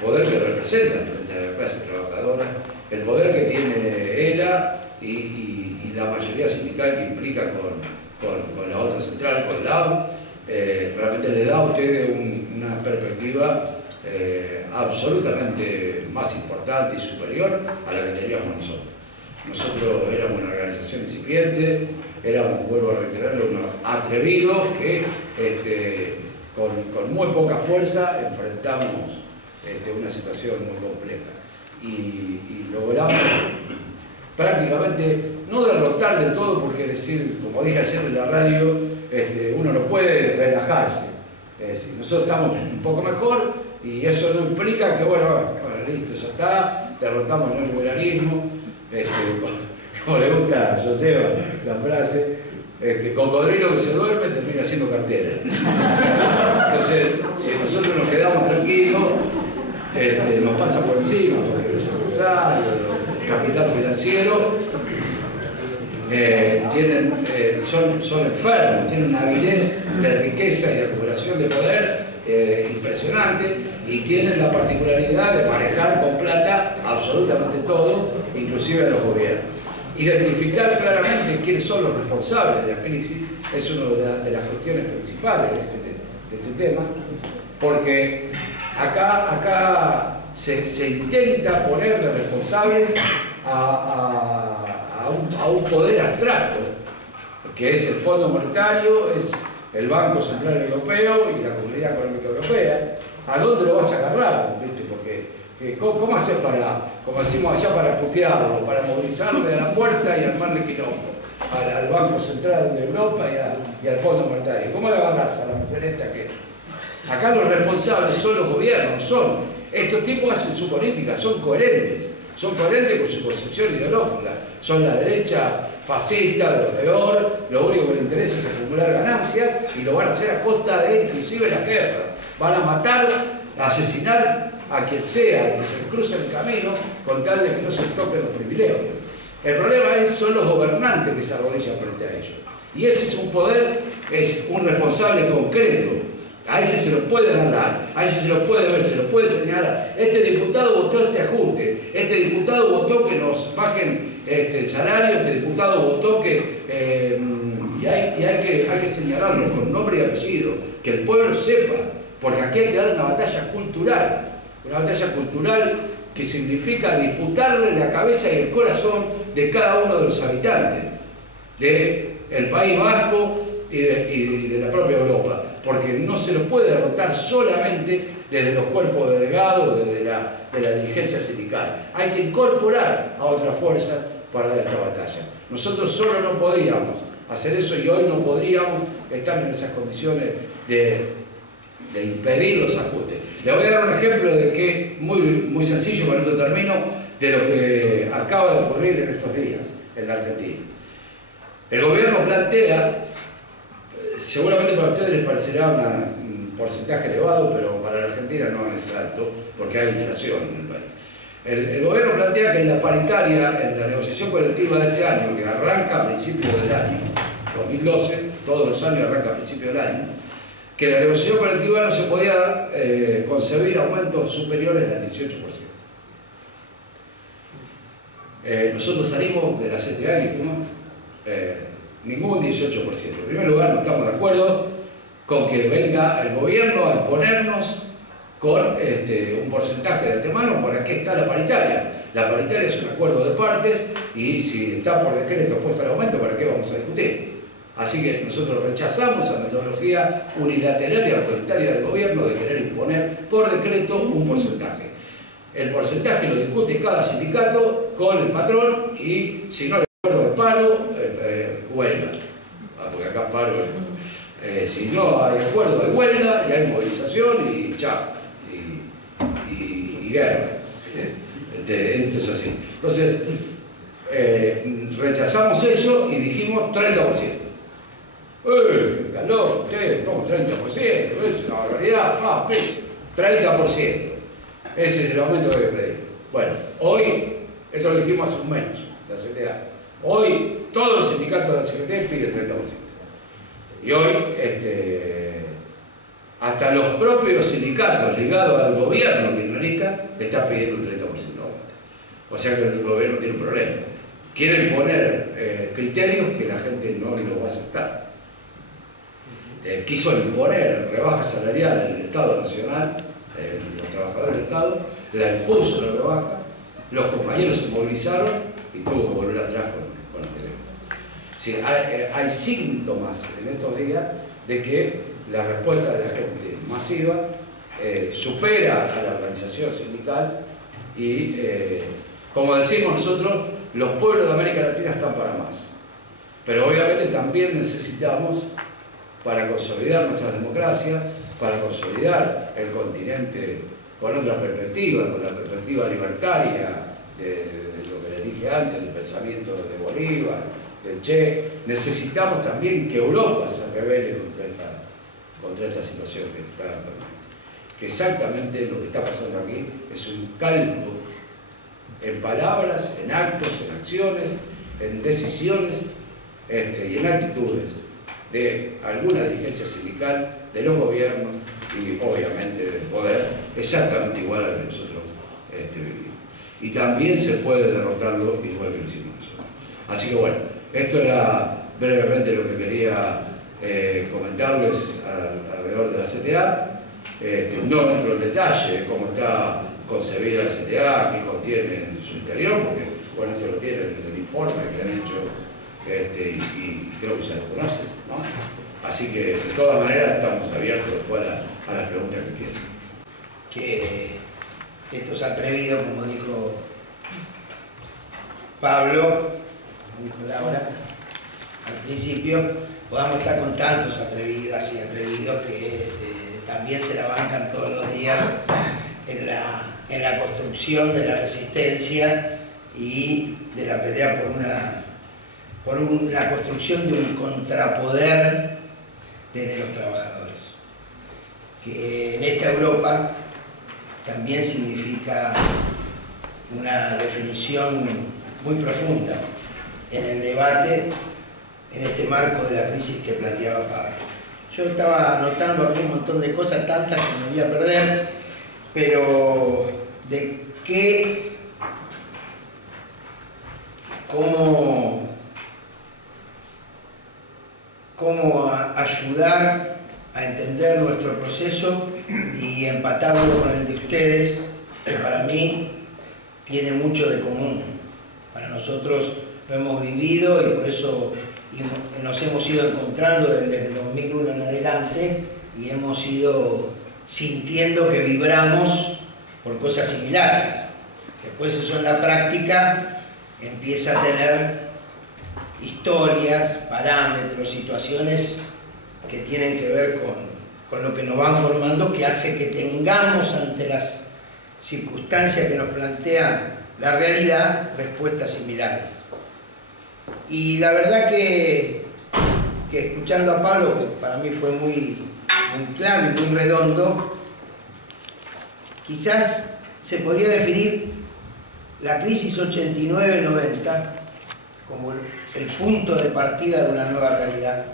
poder que representa frente a la clase trabajadora, el poder que tiene ELA y la mayoría sindical que implica con la otra central, con la AU, realmente le da a ustedes una perspectiva absolutamente más importante y superior a la que teníamos nosotros. Nosotros éramos una organización incipiente, éramos, vuelvo a reiterarlo, unos atrevidos que con muy poca fuerza enfrentamos una situación muy compleja y logramos prácticamente no derrotar del todo, porque decir, como dije ayer en la radio, uno no puede relajarse. Es decir, nosotros estamos un poco mejor y eso no implica que, bueno, listo, ya está, derrotamos el neoliberalismo, como le gusta a Joseba la frase, cocodrilo que se duerme termina siendo cartera. Entonces, si nosotros nos quedamos tranquilos, nos pasa por encima, porque los empresarios, el capital financiero, son enfermos, tienen una avidez de riqueza y de acumulación de poder impresionante y tienen la particularidad de manejar con plata absolutamente todo, inclusive a los gobiernos. Identificar claramente quiénes son los responsables de la crisis es una de las cuestiones principales de este tema, porque acá se intenta poner de responsable a un poder abstracto, que es el Fondo Monetario, es el Banco Central Europeo y la Comunidad Económica Europea. ¿A dónde lo vas a agarrar? ¿Viste? Porque, ¿cómo haces para, como decimos allá, para putearlo, para movilizarle a la puerta y armarle quilombo al Banco Central de Europa y al Fondo Monetario? ¿Cómo le agarrás a la mujer esta que? Acá los responsables son los gobiernos, estos tipos hacen su política, son coherentes con su concepción ideológica, son la derecha fascista, de lo peor, lo único que les interesa es acumular ganancias y lo van a hacer a costa de inclusive la guerra. Van a matar, a asesinar a quien sea, a quien se les cruce el camino, con tal de que no se les toquen los privilegios. El problema son los gobernantes que se arrodillan frente a ellos. Y ese es un poder, es un responsable concreto. A ese se lo puede mandar, a ese se lo puede ver, se lo puede señalar. Este diputado votó este ajuste, este diputado votó que nos bajen el salario, este diputado votó que... y hay que señalarlo con nombre y apellido, que el pueblo sepa, porque aquí hay que dar una batalla cultural que significa disputarle la cabeza y el corazón de cada uno de los habitantes del País Vasco y de la propia Europa, porque no se los puede derrotar solamente desde los cuerpos delegados, desde la dirigencia sindical. Hay que incorporar a otras fuerzas para dar esta batalla. Nosotros solo no podíamos hacer eso y hoy no podríamos estar en esas condiciones de impedir los ajustes. Le voy a dar un ejemplo de que muy sencillo, con esto termino, de lo que acaba de ocurrir en estos días en la Argentina. El gobierno plantea, seguramente para ustedes les parecerá un porcentaje elevado, pero para la Argentina no es alto, porque hay inflación en el país. El gobierno plantea que en la paritaria, en la negociación colectiva de este año, que arranca a principios del año 2012, todos los años arranca a principios del año, que la negociación colectiva no se podía concebir aumentos superiores al 18%. Nosotros salimos de la CTA y dijimos ningún 18%. En primer lugar, no estamos de acuerdo con que venga el gobierno a imponernos con un porcentaje de antemano. ¿Para qué está la paritaria? La paritaria es un acuerdo de partes y si está por decreto puesto el aumento, ¿para qué vamos a discutir? Así que nosotros rechazamos esa metodología unilateral y autoritaria del gobierno de querer imponer por decreto un porcentaje. El porcentaje lo discute cada sindicato con el patrón y si no hay acuerdo de paro, huelga. Porque acá paro, si no hay acuerdo de huelga, y hay movilización y chao. Y guerra. Esto es así. Entonces, rechazamos eso y dijimos 30%. Está loco, ustedes, ¿cómo 30%? Es una barbaridad. 30%. Ese es el aumento que hay que pedir. Bueno, hoy, esto lo dijimos hace un mes, la CTA. Hoy, todos los sindicatos de la CGT piden 30%. Y hoy, hasta los propios sindicatos ligados al gobierno kirchnerista están pidiendo un 30% de aumento. O sea que el gobierno tiene un problema. Quieren poner criterios que la gente no lo va a aceptar. Quiso imponer rebajas salariales en el Estado Nacional, los trabajadores del Estado, la impuso la rebaja, los compañeros se movilizaron y tuvo que volver atrás con los decretos. Sí, hay síntomas en estos días de que la respuesta de la gente masiva supera a la organización sindical y, como decimos nosotros, los pueblos de América Latina están para más. Pero obviamente también necesitamos, para consolidar nuestra democracia, para consolidar el continente con otra perspectiva, con la perspectiva libertaria de lo que les dije antes, del pensamiento de Bolívar, del Che, necesitamos también que Europa se rebele contra esta situación que exactamente lo que está pasando aquí es un cálculo en palabras, en actos, en acciones, en decisiones y en actitudes de alguna dirigencia sindical, de los gobiernos y obviamente del poder, exactamente igual a lo que nosotros vivimos. Y también se puede derrotarlo igual que lo hicimos nosotros. Así que bueno, esto era brevemente lo que quería comentarles alrededor de la CTA. No entro en detalle de cómo está concebida la CTA, qué contiene en su interior, porque bueno, esto lo tienen en el informe que han hecho y creo que ya lo conocen, ¿no? Así que de todas maneras estamos abiertos después a las preguntas que quieran. Que estos atrevidos, como dijo Pablo, como dijo Laura al principio, podamos estar con tantos atrevidas y atrevidos que también se la bancan todos los días en la construcción de la resistencia y de la pelea por la construcción de un contrapoder desde los trabajadores, que en esta Europa también significa una definición muy profunda en el debate, en este marco de la crisis que planteaba Pablo. Yo estaba anotando aquí un montón de cosas, tantas que me voy a perder, pero de qué, cómo ayudar a entender nuestro proceso y empatarlo con el de ustedes, que para mí tiene mucho de común. Para nosotros lo hemos vivido y por eso nos hemos ido encontrando desde el 2001 en adelante y hemos ido sintiendo que vibramos por cosas similares. Después eso en la práctica empieza a tener historias, parámetros, situaciones que tienen que ver con lo que nos van formando, que hace que tengamos ante las circunstancias que nos plantea la realidad respuestas similares. Y la verdad que escuchando a Pablo, que para mí fue muy claro y muy redondo, quizás se podría definir la crisis 89-90 como el punto de partida de una nueva realidad.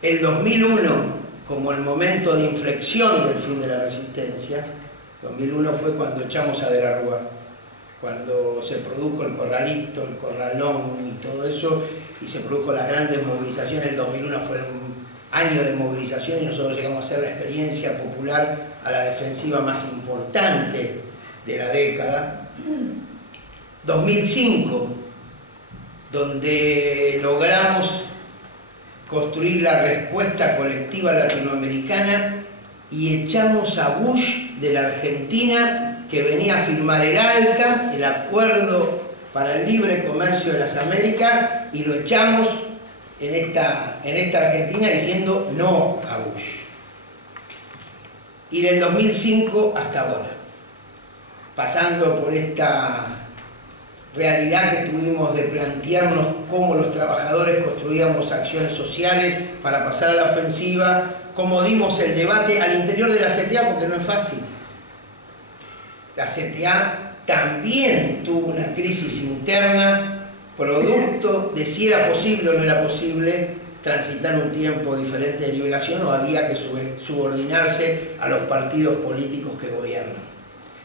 El 2001 como el momento de inflexión del fin de la resistencia. 2001 fue cuando echamos a De la Rúa, cuando se produjo el corralito, el corralón y todo eso, y se produjo las grandes movilizaciones. El 2001 fue un año de movilización y nosotros llegamos a ser la experiencia popular a la defensiva más importante de la década. 2005, donde logramos construir la respuesta colectiva latinoamericana y echamos a Bush de la Argentina, que venía a firmar el ALCA, el Acuerdo para el Libre Comercio de las Américas, y lo echamos en esta Argentina diciendo no a Bush. Y del 2005 hasta ahora, pasando por esta realidad que tuvimos de plantearnos cómo los trabajadores construíamos acciones sociales para pasar a la ofensiva, cómo dimos el debate al interior de la CTA, porque no es fácil. La CTA también tuvo una crisis interna, producto de si era posible o no era posible transitar un tiempo diferente de liberación, o había que subordinarse a los partidos políticos que gobiernan,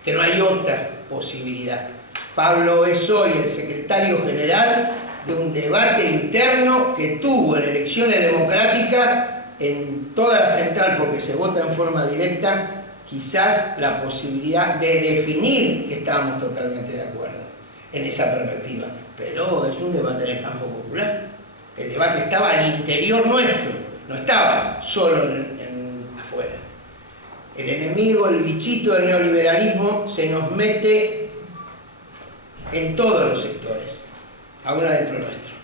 que no hay otra posibilidad. Pablo es hoy el secretario general de un debate interno que tuvo en elecciones democráticas en toda la central, porque se vota en forma directa, quizás la posibilidad de definir que estábamos totalmente de acuerdo en esa perspectiva. Pero es un debate en el campo popular. El debate estaba al interior nuestro, no estaba solo afuera. El enemigo, el bichito del neoliberalismo se nos mete en todos los sectores, aún adentro nuestro.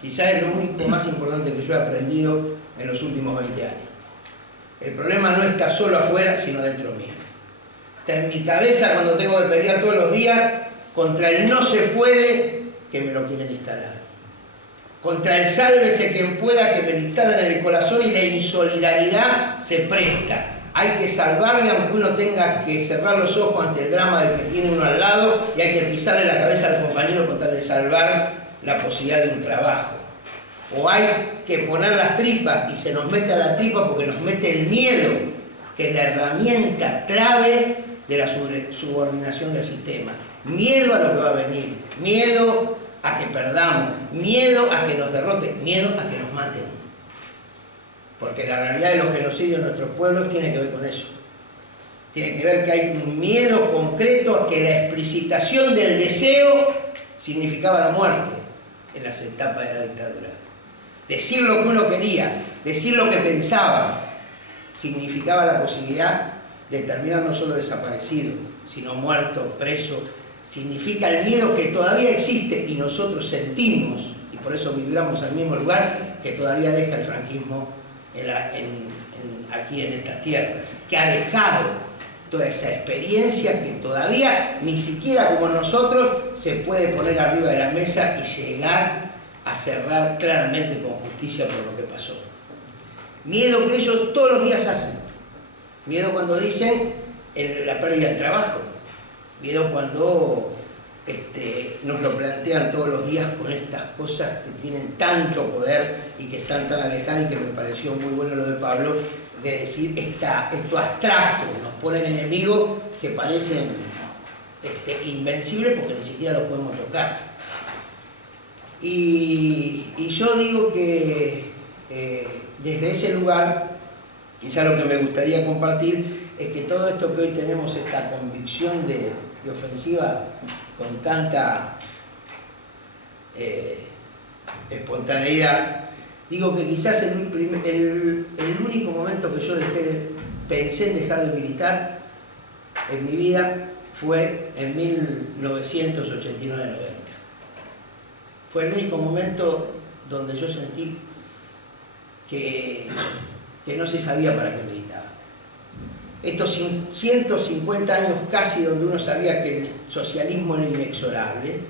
Quizás es lo único más importante que yo he aprendido en los últimos 20 años. El problema no está solo afuera, sino dentro mío. Está en mi cabeza cuando tengo que pelear todos los días contra el no se puede, que me lo quieren instalar. Contra el sálvese quien pueda, que me lo instalan en el corazón, y la insolidaridad se presta. Hay que salvarle aunque uno tenga que cerrar los ojos ante el drama del que tiene uno al lado, y hay que pisarle la cabeza al compañero con tal de salvar la posibilidad de un trabajo. O hay que poner las tripas, y se nos mete a la tripa porque nos mete el miedo, que es la herramienta clave de la subordinación del sistema. Miedo a lo que va a venir, miedo a que perdamos, miedo a que nos derroten, miedo a que nos maten. Porque la realidad de los genocidios en nuestros pueblos tiene que ver con eso. Tiene que ver que hay un miedo concreto a que la explicitación del deseo significaba la muerte en las etapas de la dictadura. Decir lo que uno quería, decir lo que pensaba, significaba la posibilidad de terminar no solo desaparecido, sino muerto, preso. Significa el miedo que todavía existe y nosotros sentimos, y por eso vibramos al mismo lugar, que todavía deja el franquismo aquí en estas tierras, que ha dejado toda esa experiencia que todavía ni siquiera como nosotros se puede poner arriba de la mesa y llegar a cerrar claramente con justicia por lo que pasó. Miedo que ellos todos los días hacen. Miedo cuando dicen la pérdida del trabajo. Miedo cuando nos lo plantean todos los días con estas cosas que tienen tanto poder y que están tan alejadas, y que me pareció muy bueno lo de Pablo, de decir esto abstracto, nos ponen enemigos que parecen invencibles porque ni siquiera los podemos tocar. Y yo digo que desde ese lugar, quizá lo que me gustaría compartir es que todo esto que hoy tenemos, esta convicción de y ofensiva con tanta espontaneidad, digo que quizás el único momento que yo pensé en dejar de militar en mi vida fue en 1989-90. Fue el único momento donde yo sentí que no se sabía para qué militaba. Estos 150 años casi donde uno sabía que el socialismo era inexorable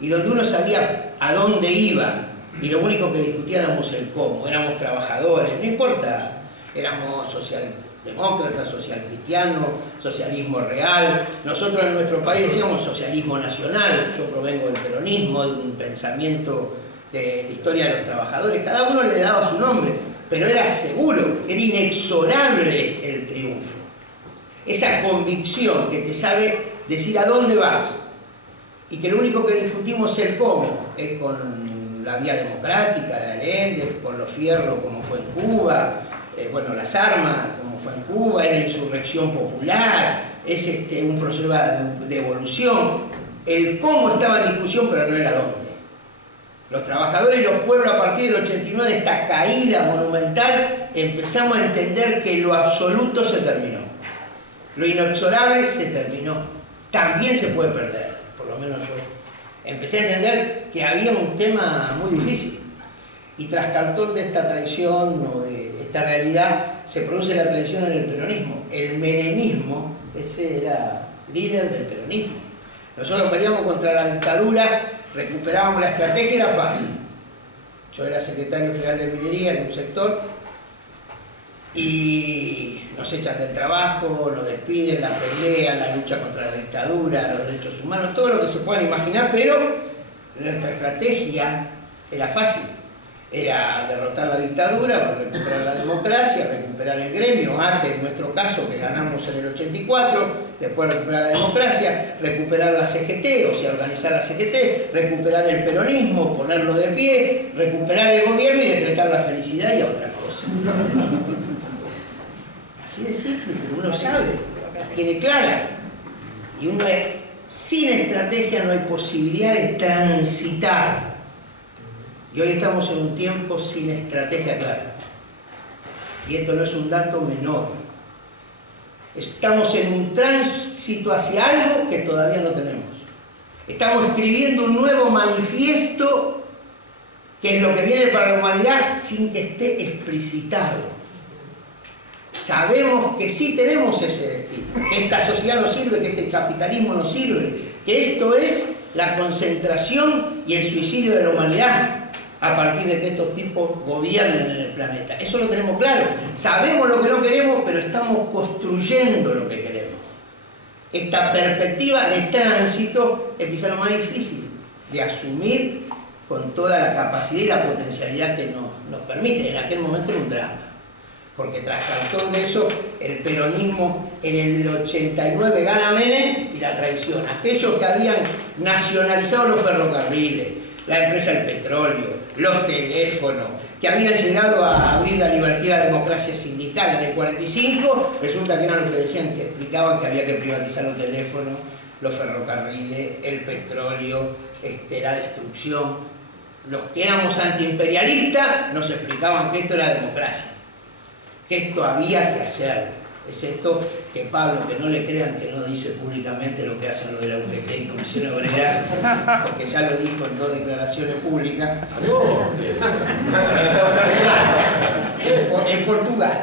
y donde uno sabía a dónde iba y lo único que discutíamos el cómo, éramos trabajadores, no importa, éramos socialdemócratas, socialcristianos, socialismo real. Nosotros en nuestro país decíamos socialismo nacional, yo provengo del peronismo, de un pensamiento de la historia de los trabajadores, cada uno le daba su nombre, pero era seguro, era inexorable el triunfo. Esa convicción que te sabe decir a dónde vas y que lo único que discutimos es el cómo, es con la vía democrática de Allende, con los fierros como fue en Cuba, bueno, las armas como fue en Cuba, es la insurrección popular, es un proceso de evolución. El cómo estaba en discusión, pero no era dónde. Los trabajadores y los pueblos a partir del 89, de esta caída monumental, empezamos a entender que lo absoluto se terminó. Lo inexorable se terminó. También se puede perder, por lo menos yo. Empecé a entender que había un tema muy difícil. Y tras cartón de esta traición o de esta realidad, se produce la traición en el peronismo. El menemismo, ese era líder del peronismo. Nosotros peleamos contra la dictadura, recuperábamos la estrategia, era fácil. Yo era secretario general de minería en un sector y nos echan del trabajo, nos despiden, la pelea, la lucha contra la dictadura, los derechos humanos, todo lo que se puedan imaginar, pero nuestra estrategia era fácil. Era derrotar la dictadura, recuperar la democracia, recuperar el gremio, ATE en nuestro caso, que ganamos en el 84, después recuperar la democracia, recuperar la CGT, o sea, organizar la CGT, recuperar el peronismo, ponerlo de pie, recuperar el gobierno y decretar la felicidad y otra cosa. Así de simple, pero uno sabe, tiene clara. Y uno sin estrategia no hay posibilidad de transitar. Y hoy estamos en un tiempo sin estrategia clara. Y esto no es un dato menor. Estamos en un tránsito hacia algo que todavía no tenemos. Estamos escribiendo un nuevo manifiesto que es lo que viene para la humanidad sin que esté explicitado. Sabemos que sí tenemos ese destino, que esta sociedad nos sirve, que este capitalismo nos sirve, que esto es la concentración y el suicidio de la humanidad a partir de que estos tipos gobiernen en el planeta. Eso lo tenemos claro. Sabemos lo que no queremos, pero estamos construyendo lo que queremos. Esta perspectiva de tránsito es quizá lo más difícil de asumir con toda la capacidad y la potencialidad que nos permite. En aquel momento era un drama. Porque tras cartón de eso, el peronismo en el 89 gana Menem y la traición. Aquellos que habían nacionalizado los ferrocarriles, la empresa del petróleo, los teléfonos, que habían llegado a abrir la libertad y la democracia sindical en el 45, resulta que eran los que decían, que explicaban que había que privatizar los teléfonos, los ferrocarriles, el petróleo, la destrucción. Los que éramos antiimperialistas nos explicaban que esto era democracia, que esto había que hacer. Es esto que Pablo, que no le crean que no dice públicamente lo que hacen los de la UGT y Comisión Obrera, porque ya lo dijo en 2 declaraciones públicas. En Portugal.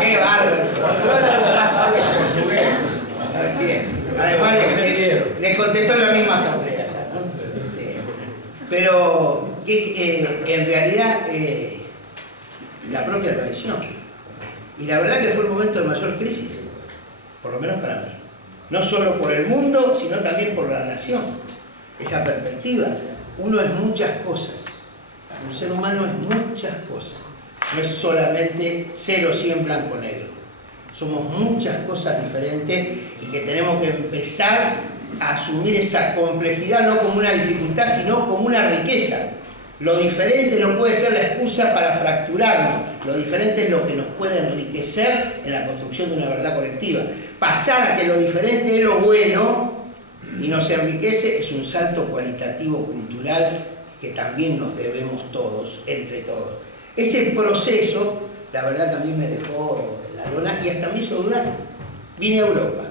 ¡Qué bárbaro! Además le contestó en la misma asamblea ya, ¿no? Pero en realidad la propia traición. Y la verdad que fue el momento de mayor crisis, por lo menos para mí. No solo por el mundo, sino también por la nación. Esa perspectiva. Uno es muchas cosas. Un ser humano es muchas cosas. No es solamente 0 o 100 blanco-negro. Somos muchas cosas diferentes y que tenemos que empezar a asumir esa complejidad no como una dificultad, sino como una riqueza. Lo diferente no puede ser la excusa para fracturarnos. Lo diferente es lo que nos puede enriquecer en la construcción de una verdad colectiva. Pasar a que lo diferente es lo bueno y nos enriquece es un salto cualitativo cultural que también nos debemos todos, entre todos. Ese proceso, la verdad que a mí me dejó la lona y hasta me hizo dudar. Vine a Europa.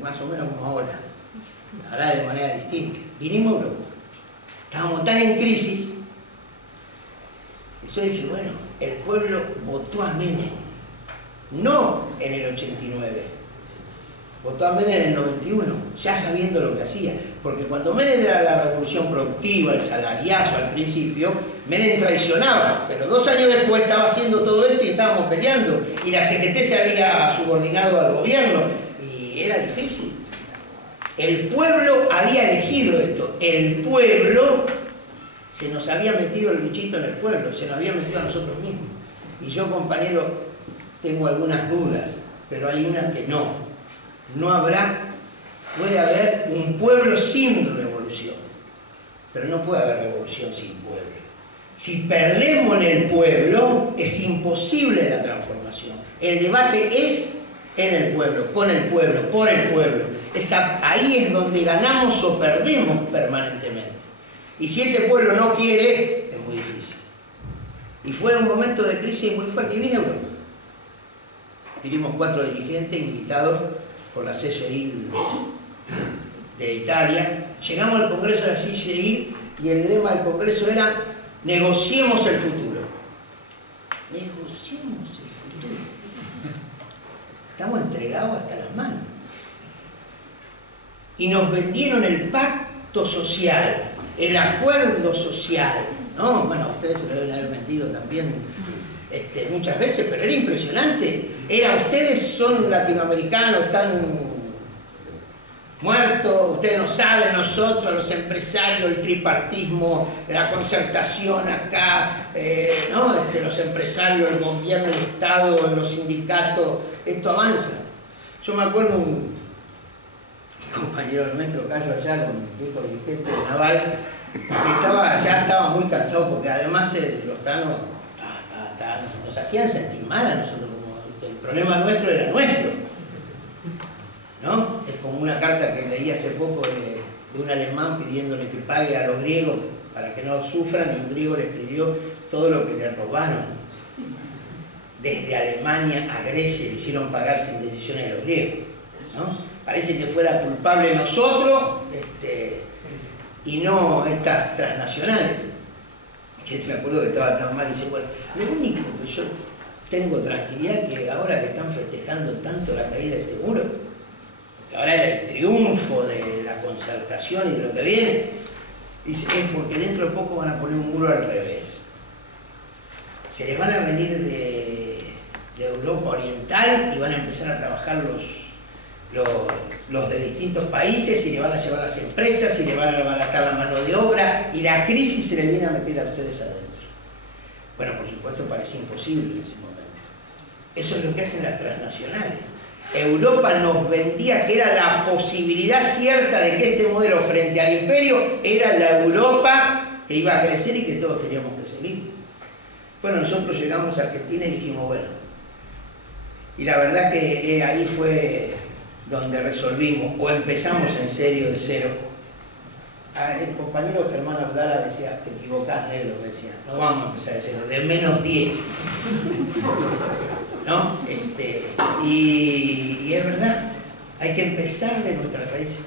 Más o menos como ahora de manera distinta. Vinimos a Europa. Estábamos tan en crisis. Y yo dije, bueno, el pueblo votó a Menem. No en el 89. Votó a Menem en el 91, ya sabiendo lo que hacía. Porque cuando Menem era la revolución productiva, el salariazo al principio, Menem traicionaba. Pero 2 años después estaba haciendo todo esto y estábamos peleando. Y la CGT se había subordinado al gobierno. Y era difícil. El pueblo había elegido esto. El pueblo, se nos había metido el bichito en el pueblo, se nos había metido a nosotros mismos. Y yo, compañero, tengo algunas dudas, pero hay una que no. Puede haber un pueblo sin revolución, pero no puede haber revolución sin pueblo. Si perdemos en el pueblo, es imposible la transformación. El debate es en el pueblo, con el pueblo, por el pueblo. Ahí es donde ganamos o perdemos permanentemente. Y si ese pueblo no quiere, es muy difícil. Y fue un momento de crisis muy fuerte. Y vine a Europa. Vinimos 4 dirigentes invitados por la CGI de Italia. Llegamos al Congreso de la CGI y el lema del Congreso era: negociemos el futuro. Negociemos el futuro. Estamos entregados hasta las manos. Y nos vendieron el pacto social, el acuerdo social, ¿no? Bueno, ustedes se lo deben haber vendido también muchas veces, pero era impresionante. Ustedes son latinoamericanos, están muertos, ustedes no saben, nosotros, los empresarios, el tripartismo, la concertación acá, ¿no? Los empresarios, el gobierno, el Estado, los sindicatos, esto avanza. Yo me acuerdo un compañero nuestro, Cayo Ayala, un viejo dirigente de Naval, que ya estaba muy cansado porque además los tanos nos hacían sentir mal a nosotros, como el problema nuestro era nuestro, ¿no? Es como una carta que leí hace poco de un alemán pidiéndole que pague a los griegos para que no sufran, y un griego le escribió todo lo que le robaron. Desde Alemania a Grecia le hicieron pagar sin decisiones a los griegos, ¿no? Parece que fuera culpable nosotros y no estas transnacionales. Que me acuerdo que estaba tan mal y dice, bueno, lo único que yo tengo tranquilidad es que ahora que están festejando tanto la caída de este muro, que ahora era el triunfo de la concertación y de lo que viene, dice, es porque dentro de poco van a poner un muro al revés. Se les van a venir de Europa Oriental y van a empezar a trabajar los de distintos países y le van a llevar las empresas y le van a abaratar la mano de obra y la crisis se le viene a meter a ustedes adentro. Bueno, por supuesto parece imposible en ese momento. Eso es lo que hacen las transnacionales. Europa nos vendía que era la posibilidad cierta de que este modelo frente al imperio era la Europa que iba a crecer y que todos teníamos que seguir. Bueno, nosotros llegamos a Argentina y dijimos, bueno, y la verdad que ahí fue donde resolvimos, o empezamos en serio de cero. El compañero Germán Abdala decía, te equivocás, negro, decía, no vamos a empezar de cero, de menos 10. ¿No? Y es verdad, hay que empezar de nuestras raíces.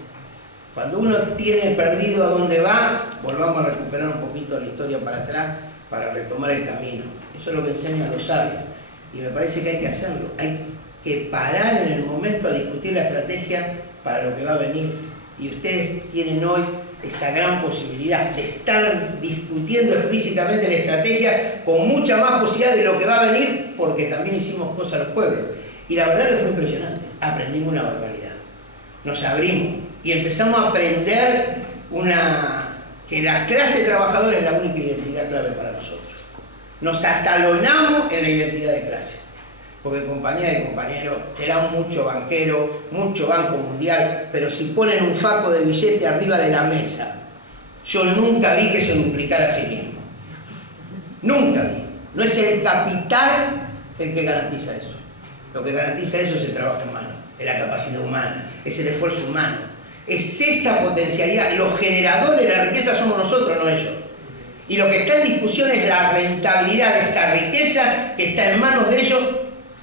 Cuando uno tiene perdido a dónde va, volvamos a recuperar un poquito la historia para atrás, para retomar el camino. Eso es lo que enseñan los sabios. Y me parece que hay que hacerlo. Hay que parar en el momento a discutir la estrategia para lo que va a venir. Y ustedes tienen hoy esa gran posibilidad de estar discutiendo explícitamente la estrategia con mucha más posibilidad de lo que va a venir, porque también hicimos cosas a los pueblos. Y la verdad que fue impresionante. Aprendimos una barbaridad. Nos abrimos y empezamos a aprender que la clase trabajadora es la única identidad clave para nosotros. Nos atalonamos en la identidad de clase. Porque compañeras y compañeros, será mucho banquero, mucho Banco Mundial, pero si ponen un faco de billete arriba de la mesa, yo nunca vi que se duplicara a sí mismo. Nunca vi. No es el capital el que garantiza eso. Lo que garantiza eso es el trabajo humano, es la capacidad humana, es el esfuerzo humano. Es esa potencialidad. Los generadores de la riqueza somos nosotros, no ellos. Y lo que está en discusión es la rentabilidad de esa riqueza que está en manos de ellos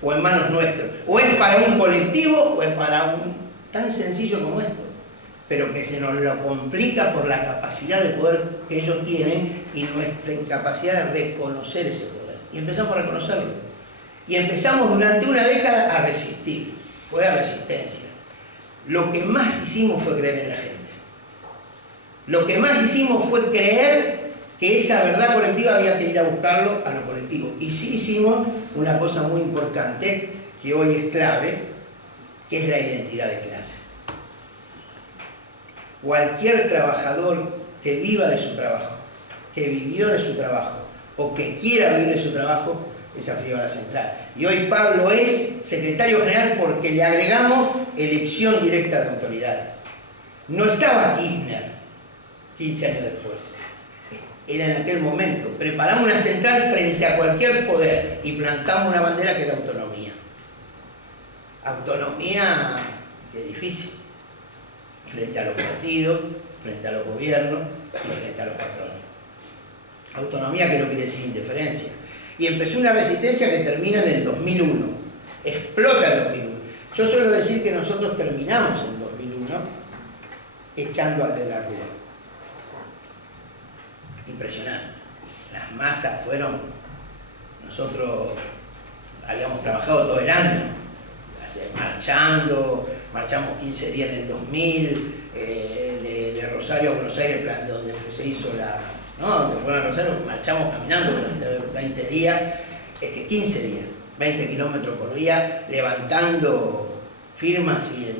o en manos nuestras. O es para un colectivo o es para un tan sencillo como esto. Pero que se nos lo complica por la capacidad de poder que ellos tienen y nuestra incapacidad de reconocer ese poder. Y empezamos a reconocerlo. Y empezamos durante una década a resistir. Fue la resistencia. Lo que más hicimos fue creer en la gente. Lo que más hicimos fue creer que esa verdad colectiva había que ir a buscarlo a lo colectivo. Y sí hicimos una cosa muy importante, que hoy es clave, que es la identidad de clase. Cualquier trabajador que viva de su trabajo, que vivió de su trabajo, o que quiera vivir de su trabajo, es afiliado a la central. Y hoy Pablo es secretario general porque le agregamos elección directa de autoridades. No estaba Kirchner 15 años después. Era en aquel momento. Preparamos una central frente a cualquier poder y plantamos una bandera que era autonomía. Autonomía, que es difícil. Frente a los partidos, frente a los gobiernos y frente a los patrones. Autonomía que no quiere decir indiferencia. Y empezó una resistencia que termina en el 2001. Explota el 2001. Yo suelo decir que nosotros terminamos en 2001 echando al de la Rúa. Impresionante. Las masas fueron... Nosotros habíamos trabajado todo el año, marchamos 15 días en el 2000, de Rosario a Buenos Aires, donde se hizo la... No, donde fueron a Rosario, marchamos caminando durante 20 días, 15 días, 20 kilómetros por día, levantando firmas y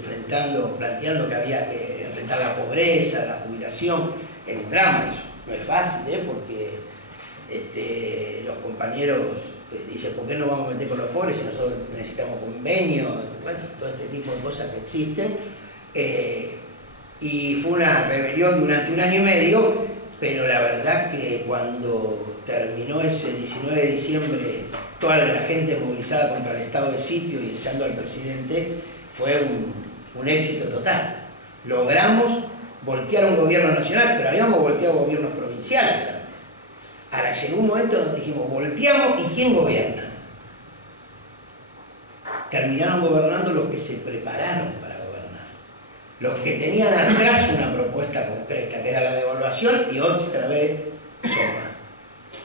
planteando que había que enfrentar la pobreza, la jubilación. Es un drama eso, no es fácil, porque los compañeros dicen, ¿por qué no vamos a meter con los pobres si nosotros necesitamos convenio? Bueno, todo este tipo de cosas que existen. Y fue una rebelión durante 1 año y medio, pero la verdad que cuando terminó ese 19 de diciembre, toda la gente movilizada contra el estado de sitio y echando al presidente, fue un éxito total. Logramos voltear un gobierno nacional, pero habíamos volteado gobiernos provinciales antes. Ahora llegó un momento donde dijimos, volteamos y ¿quién gobierna? Terminaron gobernando los que se prepararon para gobernar. Los que tenían atrás una propuesta concreta, que era la devaluación, y otra vez sopa.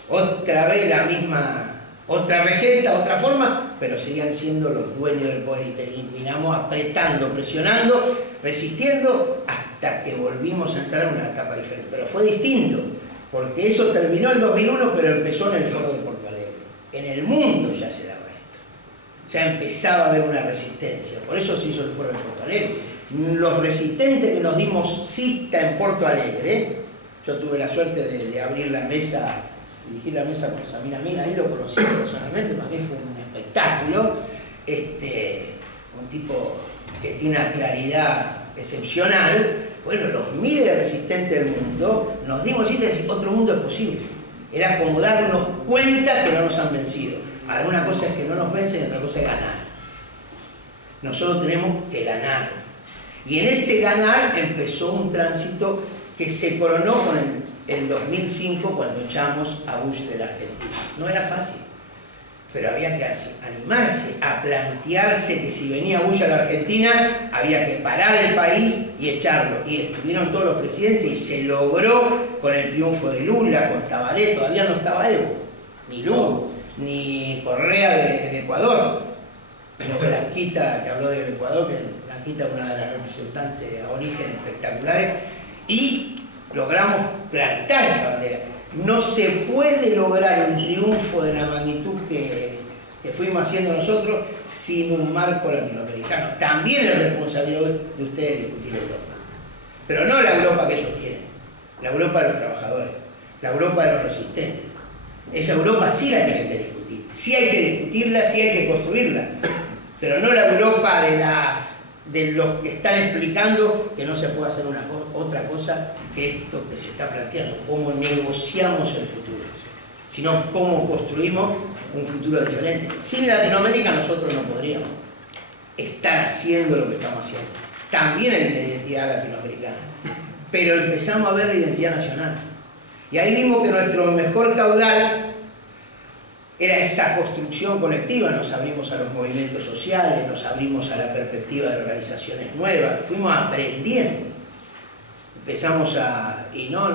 Otra vez la misma, otra receta, otra forma, pero seguían siendo los dueños del poder y terminamos apretando, presionando, resistiendo, hasta que volvimos a entrar en una etapa diferente. Pero fue distinto, porque eso terminó en 2001, pero empezó en el Foro de Porto Alegre. En el mundo ya se daba esto. Ya empezaba a haber una resistencia. Por eso se hizo el Foro de Porto Alegre. Los resistentes que nos dimos cita en Porto Alegre, yo tuve la suerte de abrir la mesa, dirigir la mesa con Samir Amin, ahí lo conocí personalmente, para mí fue un espectáculo. Un tipo que tiene una claridad excepcional. Bueno, los miles de resistentes del mundo nos dimos cita y decir, otro mundo es posible. Era como darnos cuenta que no nos han vencido. Ahora, una cosa es que no nos vencen y otra cosa es ganar. Nosotros tenemos que ganar. Y en ese ganar empezó un tránsito que se coronó con el 2005 cuando echamos a Bush de la Argentina. No era fácil, pero había que animarse a plantearse que si venía Bush a la Argentina había que parar el país y echarlo. Y estuvieron todos los presidentes y se logró con el triunfo de Lula, con Tabaré. Todavía no estaba Evo, ni Lugo, ni Correa de Ecuador. Pero Blanquita, que habló del Ecuador, que Blanquita es una de las representantes de origen espectaculares, y logramos plantar esa bandera. No se puede lograr un triunfo de la magnitud que fuimos haciendo nosotros sin un marco latinoamericano. También es responsabilidad de ustedes discutir Europa. Pero no la Europa que ellos quieren, la Europa de los trabajadores, la Europa de los resistentes. Esa Europa sí la tienen que discutir. Sí hay que discutirla, sí hay que construirla, pero no la Europa de los que están explicando que no se puede hacer otra cosa que esto que se está planteando, cómo negociamos el futuro, sino cómo construimos un futuro diferente. Sin Latinoamérica nosotros no podríamos estar haciendo lo que estamos haciendo. También hay una identidad latinoamericana, pero empezamos a ver la identidad nacional. Y ahí vimos que nuestro mejor caudal era esa construcción colectiva. Nos abrimos a los movimientos sociales, nos abrimos a la perspectiva de organizaciones nuevas, fuimos aprendiendo. Empezamos y no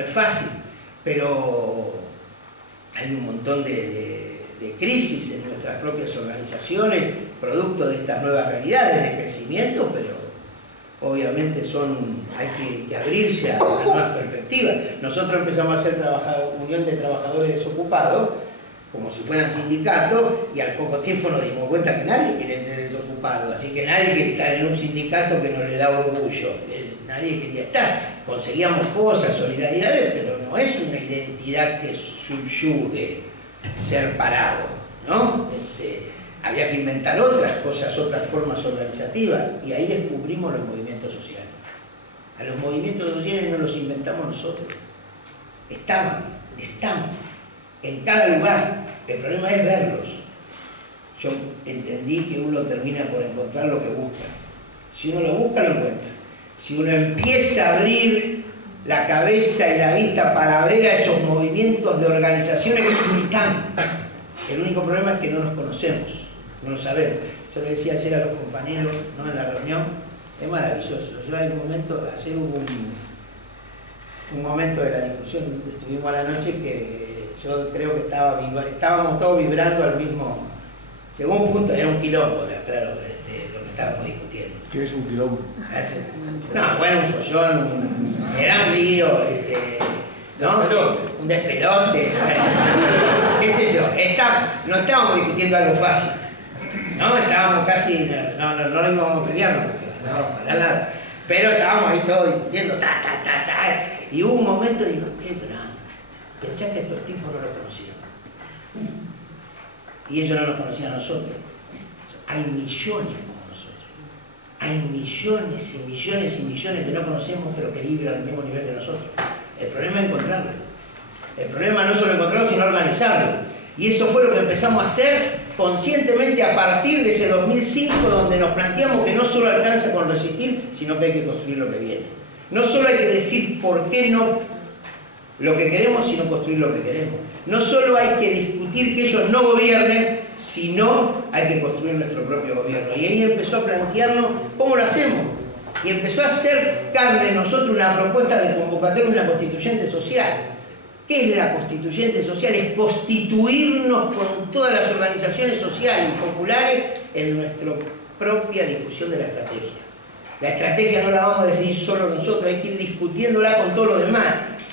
es fácil, pero hay un montón de crisis en nuestras propias organizaciones, producto de estas nuevas realidades de crecimiento, pero obviamente hay que abrirse a nuevas perspectivas. Nosotros empezamos a hacer unión de trabajadores desocupados, como si fueran sindicatos, y al poco tiempo nos dimos cuenta que nadie quiere ser desocupado, así que nadie quiere estar en un sindicato que no le da orgullo, nadie quería estar. Conseguíamos cosas, solidaridades, pero no es una identidad que subyugue ser parado, ¿no? Había que inventar otras cosas, otras formas organizativas, y ahí descubrimos los movimientos sociales. A los movimientos sociales no los inventamos nosotros, están en cada lugar, el problema es verlos. Yo entendí que uno termina por encontrar lo que busca. Si uno lo busca, lo encuentra. Si uno empieza a abrir la cabeza y la vista para ver a esos movimientos de organizaciones que están, el único problema es que no nos conocemos, no lo sabemos. Yo le decía ayer a los compañeros, ¿no?, en la reunión, es maravilloso. Yo en un momento, ayer hubo un momento de la discusión, estuvimos a la noche que yo creo que estábamos todos vibrando al mismo, según un punto, era un quilombo, claro, lo que estábamos discutiendo. ¿Qué es un quilombo? No, bueno, un follón, era un lío, ¿no? Un despelote, qué sé yo, no estábamos discutiendo algo fácil, ¿no? Estábamos casi, no íbamos a pelearnos, no, para nada, pero estábamos ahí todos discutiendo, y hubo un momento, digo, qué grande, pensé que estos tipos no los conocían, y ellos no nos conocían a nosotros. Hay millones como nosotros, hay millones y millones y millones que no conocemos, pero que vibran al mismo nivel que nosotros. El problema es encontrarlo. El problema no es solo encontrarlo, sino organizarlo. Y eso fue lo que empezamos a hacer conscientemente a partir de ese 2005, donde nos planteamos que no solo alcanza con resistir, sino que hay que construir lo que viene. No solo hay que decir por qué no lo que queremos, sino construir lo que queremos. No solo hay que discutir que ellos no gobiernen, sino hay que construir nuestro propio gobierno. Y ahí empezó a plantearnos cómo lo hacemos. Y empezó a hacer carne en nosotros una propuesta de convocatoria de una constituyente social. ¿Qué es la constituyente social? Es constituirnos con todas las organizaciones sociales y populares en nuestra propia discusión de la estrategia. La estrategia no la vamos a decidir solo nosotros, hay que ir discutiéndola con todos los demás.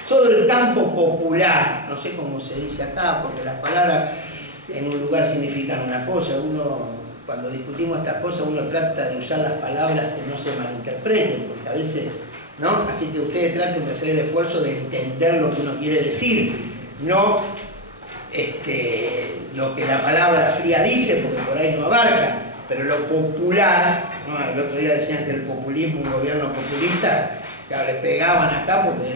Todo el campo popular, no sé cómo se dice acá, porque las palabras en un lugar significan una cosa. Cuando discutimos estas cosas, uno trata de usar las palabras que no se malinterpreten, porque a veces, ¿no? Así que ustedes traten de hacer el esfuerzo de entender lo que uno quiere decir, no lo que la palabra fría dice, porque por ahí no abarca, pero lo popular, ¿no? El otro día decían que el populismo, un gobierno populista, claro, le pegaban acá porque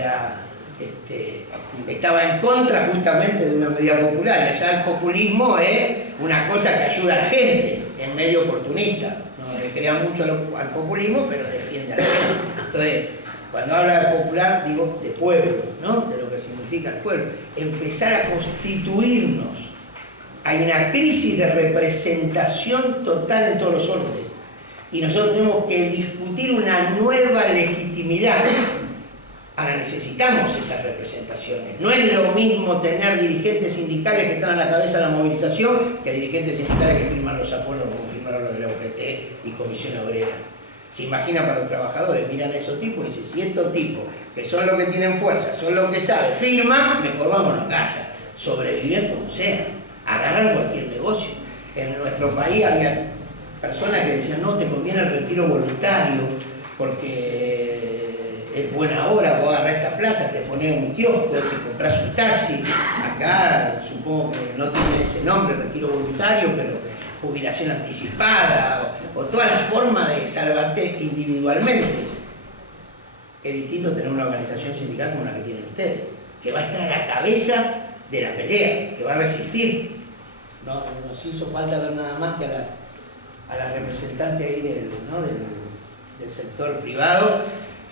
estaba en contra justamente de una medida popular, y allá el populismo es una cosa que ayuda a la gente, es medio oportunista, no le crea mucho al populismo, pero defiende a la gente. Entonces, cuando habla de popular, digo de pueblo, ¿no? De lo que significa el pueblo. Empezar a constituirnos. Hay una crisis de representación total en todos los órdenes. Y nosotros tenemos que discutir una nueva legitimidad. Ahora necesitamos esas representaciones. No es lo mismo tener dirigentes sindicales que están a la cabeza de la movilización que dirigentes sindicales que firman los acuerdos como firmaron los de la UGT y Comisión Obrera. Se imagina para los trabajadores, miran a esos tipos y dicen, si estos tipos, que son los que tienen fuerza, son los que saben, firman, mejor vámonos a casa, sobrevivir como sea, agarrar cualquier negocio. En nuestro país había personas que decían, no, te conviene el retiro voluntario, porque es buena hora, vos agarrás esta plata, te pones un kiosco, te compras un taxi. Acá supongo que no tiene ese nombre, retiro voluntario, pero jubilación anticipada o todas las formas de salvarte individualmente. Es distinto tener una organización sindical como la que tienen ustedes, que va a estar a la cabeza de la pelea, que va a resistir. No nos hizo falta ver nada más que a las representantes ahí del sector privado,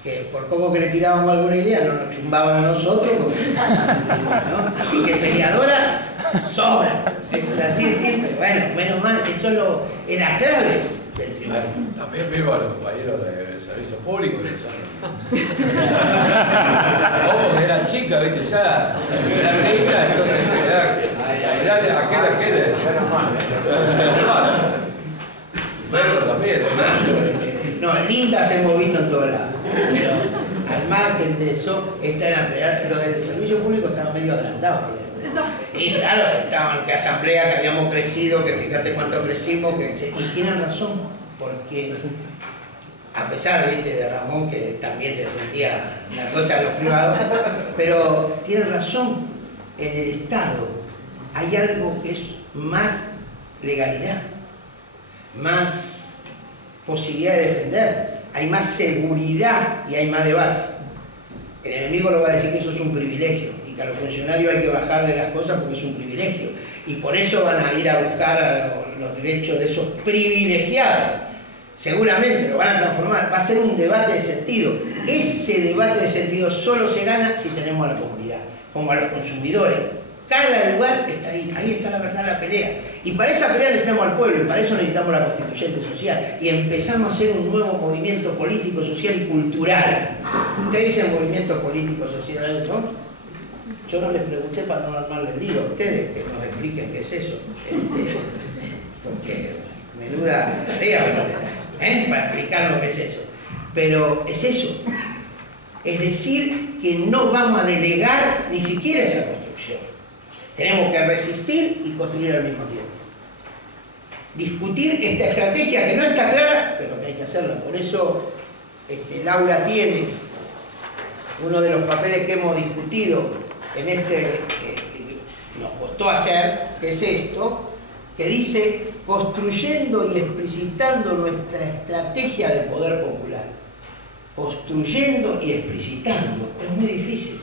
que por poco que le tirábamos alguna idea no nos chumbaban a nosotros, porque, ¿no? Así que peleadora sobra, eso es así siempre. Bueno, menos mal, eso es la clave del tribunal. También vivo a los compañeros del servicio público, que son como que eran chicas, ¿viste? Ya eran negras, entonces aquel Verlo también, no, lindas hemos visto en todos lados, pero al margen de eso, lo del servicio público estaba medio agrandado. Y claro, estaban que asamblea, que habíamos crecido, que fíjate cuánto crecimos, y tienen razón, porque a pesar, ¿viste?, de Ramón, que también defendía la cosa de los privados, pero tienen razón, en el Estado hay algo que es más legalidad, más posibilidad de defender, hay más seguridad y hay más debate. El enemigo lo va a decir que eso es un privilegio y que a los funcionarios hay que bajarle las cosas porque es un privilegio, y por eso van a ir a buscar a los derechos de esos privilegiados. Seguramente lo van a transformar, va a ser un debate de sentido. Ese debate de sentido solo se gana si tenemos a la comunidad, como a los consumidores. Cada lugar está ahí está la verdad, la pelea. Y para esa pelea necesitamos al pueblo, y para eso necesitamos la constituyente social. Y empezamos a hacer un nuevo movimiento político, social y cultural. Ustedes dicen movimiento político, social, ¿no? Yo no les pregunté para no armarle el lío a ustedes, que nos expliquen qué es eso. Porque menuda tarea, para explicar lo que es eso. Pero es eso. Es decir, que no vamos a delegar ni siquiera esa construcción. Tenemos que resistir y construir al mismo tiempo. Discutir esta estrategia que no está clara, pero que hay que hacerla. Por eso Laura tiene uno de los papeles que hemos discutido en nos costó hacer, que es esto, que dice: construyendo y explicitando nuestra estrategia de poder popular. Construyendo y explicitando. Es muy difícil,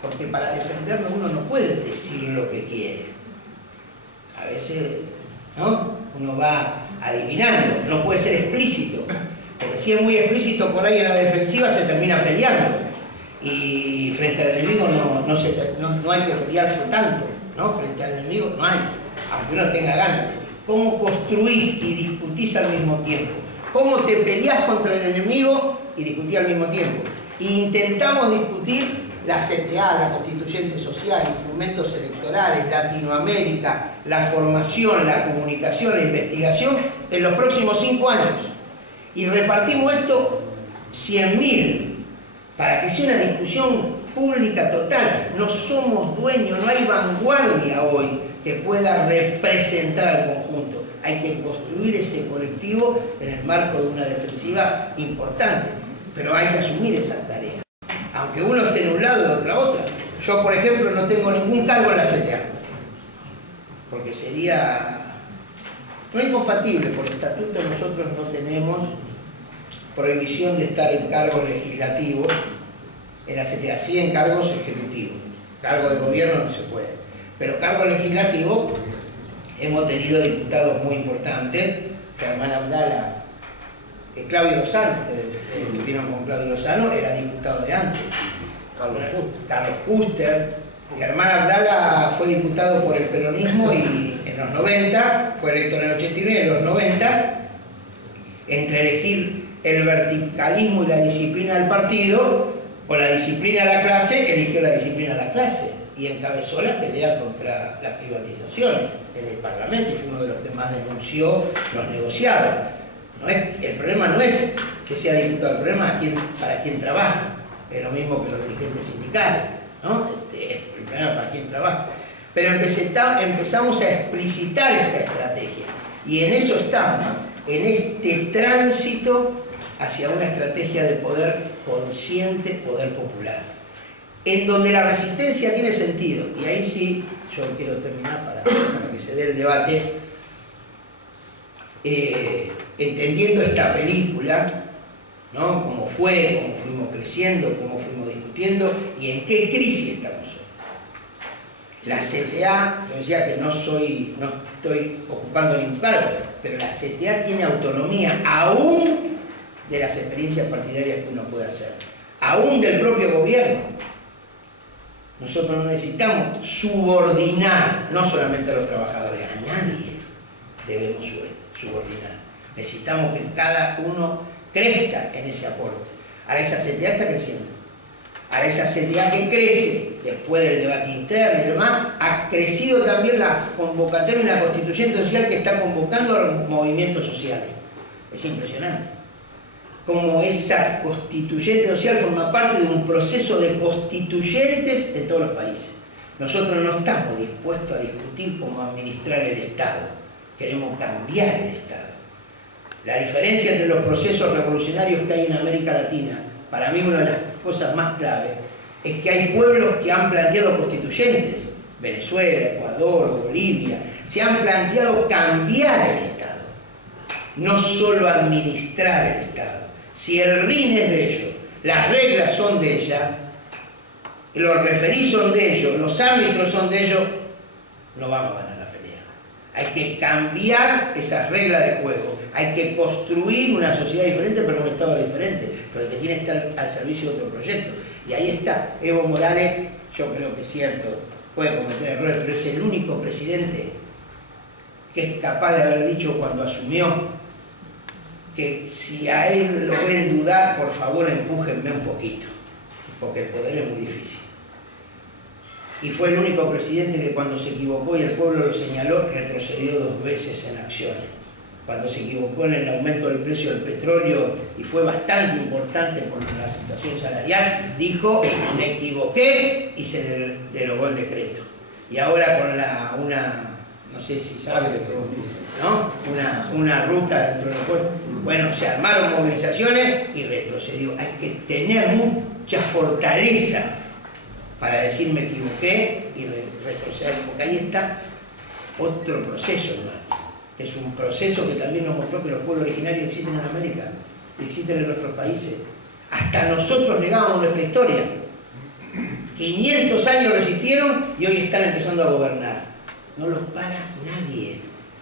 porque para defenderlo uno no puede decir lo que quiere. A veces, ¿no?, uno va adivinando, no puede ser explícito, porque si es muy explícito por ahí en la defensiva se termina peleando, y frente al enemigo no hay que pelearse tanto, ¿no? Frente al enemigo no hay, aunque uno tenga ganas. ¿Cómo construís y discutís al mismo tiempo? ¿Cómo te peleás contra el enemigo y discutís al mismo tiempo? Intentamos discutir la CTA, la Constituyente Social, instrumentos electorales, Latinoamérica, la formación, la comunicación, la investigación en los próximos 5 años. Y repartimos esto 100.000 para que sea una discusión pública total. No somos dueños, no hay vanguardia hoy que pueda representar al conjunto. Hay que construir ese colectivo en el marco de una defensiva importante, pero hay que asumir esa tarea. Aunque uno esté en un lado y de otra otra. Yo, por ejemplo, no tengo ningún cargo en la CTA, porque sería no incompatible. Por estatuto nosotros no tenemos prohibición de estar en cargos legislativos en la CTA, sí en cargos ejecutivos. Cargo de gobierno no se puede, pero cargo legislativo hemos tenido diputados muy importantes. Germán Abdala, Claudio Lozano, ustedes estuvieron con Claudio Lozano, era diputado de antes. Carlos Custer. Germán Abdala fue diputado por el peronismo y en los 90, fue electo en el 89 y en los 90, entre elegir el verticalismo y la disciplina del partido o la disciplina de la clase, eligió la disciplina de la clase y encabezó la pelea contra las privatizaciones en el Parlamento y fue uno de los que más denunció los negociados. El problema no es que sea diputado, el problema es para quién trabaja. Es lo mismo que los dirigentes sindicales, ¿no? El problema es para quién trabaja. Pero empezamos a explicitar esta estrategia y en eso estamos, en este tránsito hacia una estrategia de poder consciente poder popular, en donde la resistencia tiene sentido. Y ahí sí, yo quiero terminar para que se dé el debate, entendiendo esta película, ¿no? Cómo fue, cómo fuimos creciendo, cómo fuimos discutiendo y en qué crisis estamos hoy. La CTA, yo decía que no estoy ocupando ningún cargo, pero la CTA tiene autonomía aún de las experiencias partidarias que uno puede hacer, aún del propio gobierno. Nosotros no necesitamos subordinar, no solamente a los trabajadores, a nadie debemos subordinar. Necesitamos que cada uno crezca en ese aporte. Ahora esa CTA está creciendo. Ahora esa CTA que crece, después del debate interno y demás, ha crecido también la convocatoria y la constituyente social que está convocando a los movimientos sociales. Es impresionante. Como esa constituyente social forma parte de un proceso de constituyentes en todos los países. Nosotros no estamos dispuestos a discutir cómo administrar el Estado. Queremos cambiar el Estado. La diferencia entre los procesos revolucionarios que hay en América Latina, para mí una de las cosas más claves, es que hay pueblos que han planteado constituyentes, Venezuela, Ecuador, Bolivia, se han planteado cambiar el Estado, no solo administrar el Estado. Si el RIN es de ellos, las reglas son de ella, los referís son de ellos, los árbitros son de ellos, no vamos a ganar la pelea. Hay que cambiar esas reglas de juego, hay que construir una sociedad diferente, pero un Estado diferente, pero que tiene que estar al servicio de otro proyecto. Y ahí está, Evo Morales, yo creo que es cierto, puede cometer errores, pero es el único presidente que es capaz de haber dicho cuando asumió que si a él lo ven dudar, por favor empújenme un poquito, porque el poder es muy difícil. Y fue el único presidente que cuando se equivocó y el pueblo lo señaló, retrocedió 2 veces en acciones. Cuando se equivocó en el aumento del precio del petróleo, y fue bastante importante por la situación salarial, dijo, me equivoqué, y se derogó el decreto. Y ahora con no sé si sabe, ¿no? Una ruta dentro del pueblo. Bueno, se armaron movilizaciones y retrocedió. Hay que tener mucha fortaleza para decir me equivoqué y retroceder, porque ahí está otro proceso, hermano. Es un proceso que también nos mostró que los pueblos originarios existen en América, existen en nuestros países. Hasta nosotros negábamos nuestra historia. 500 años resistieron y hoy están empezando a gobernar. No los para nadie.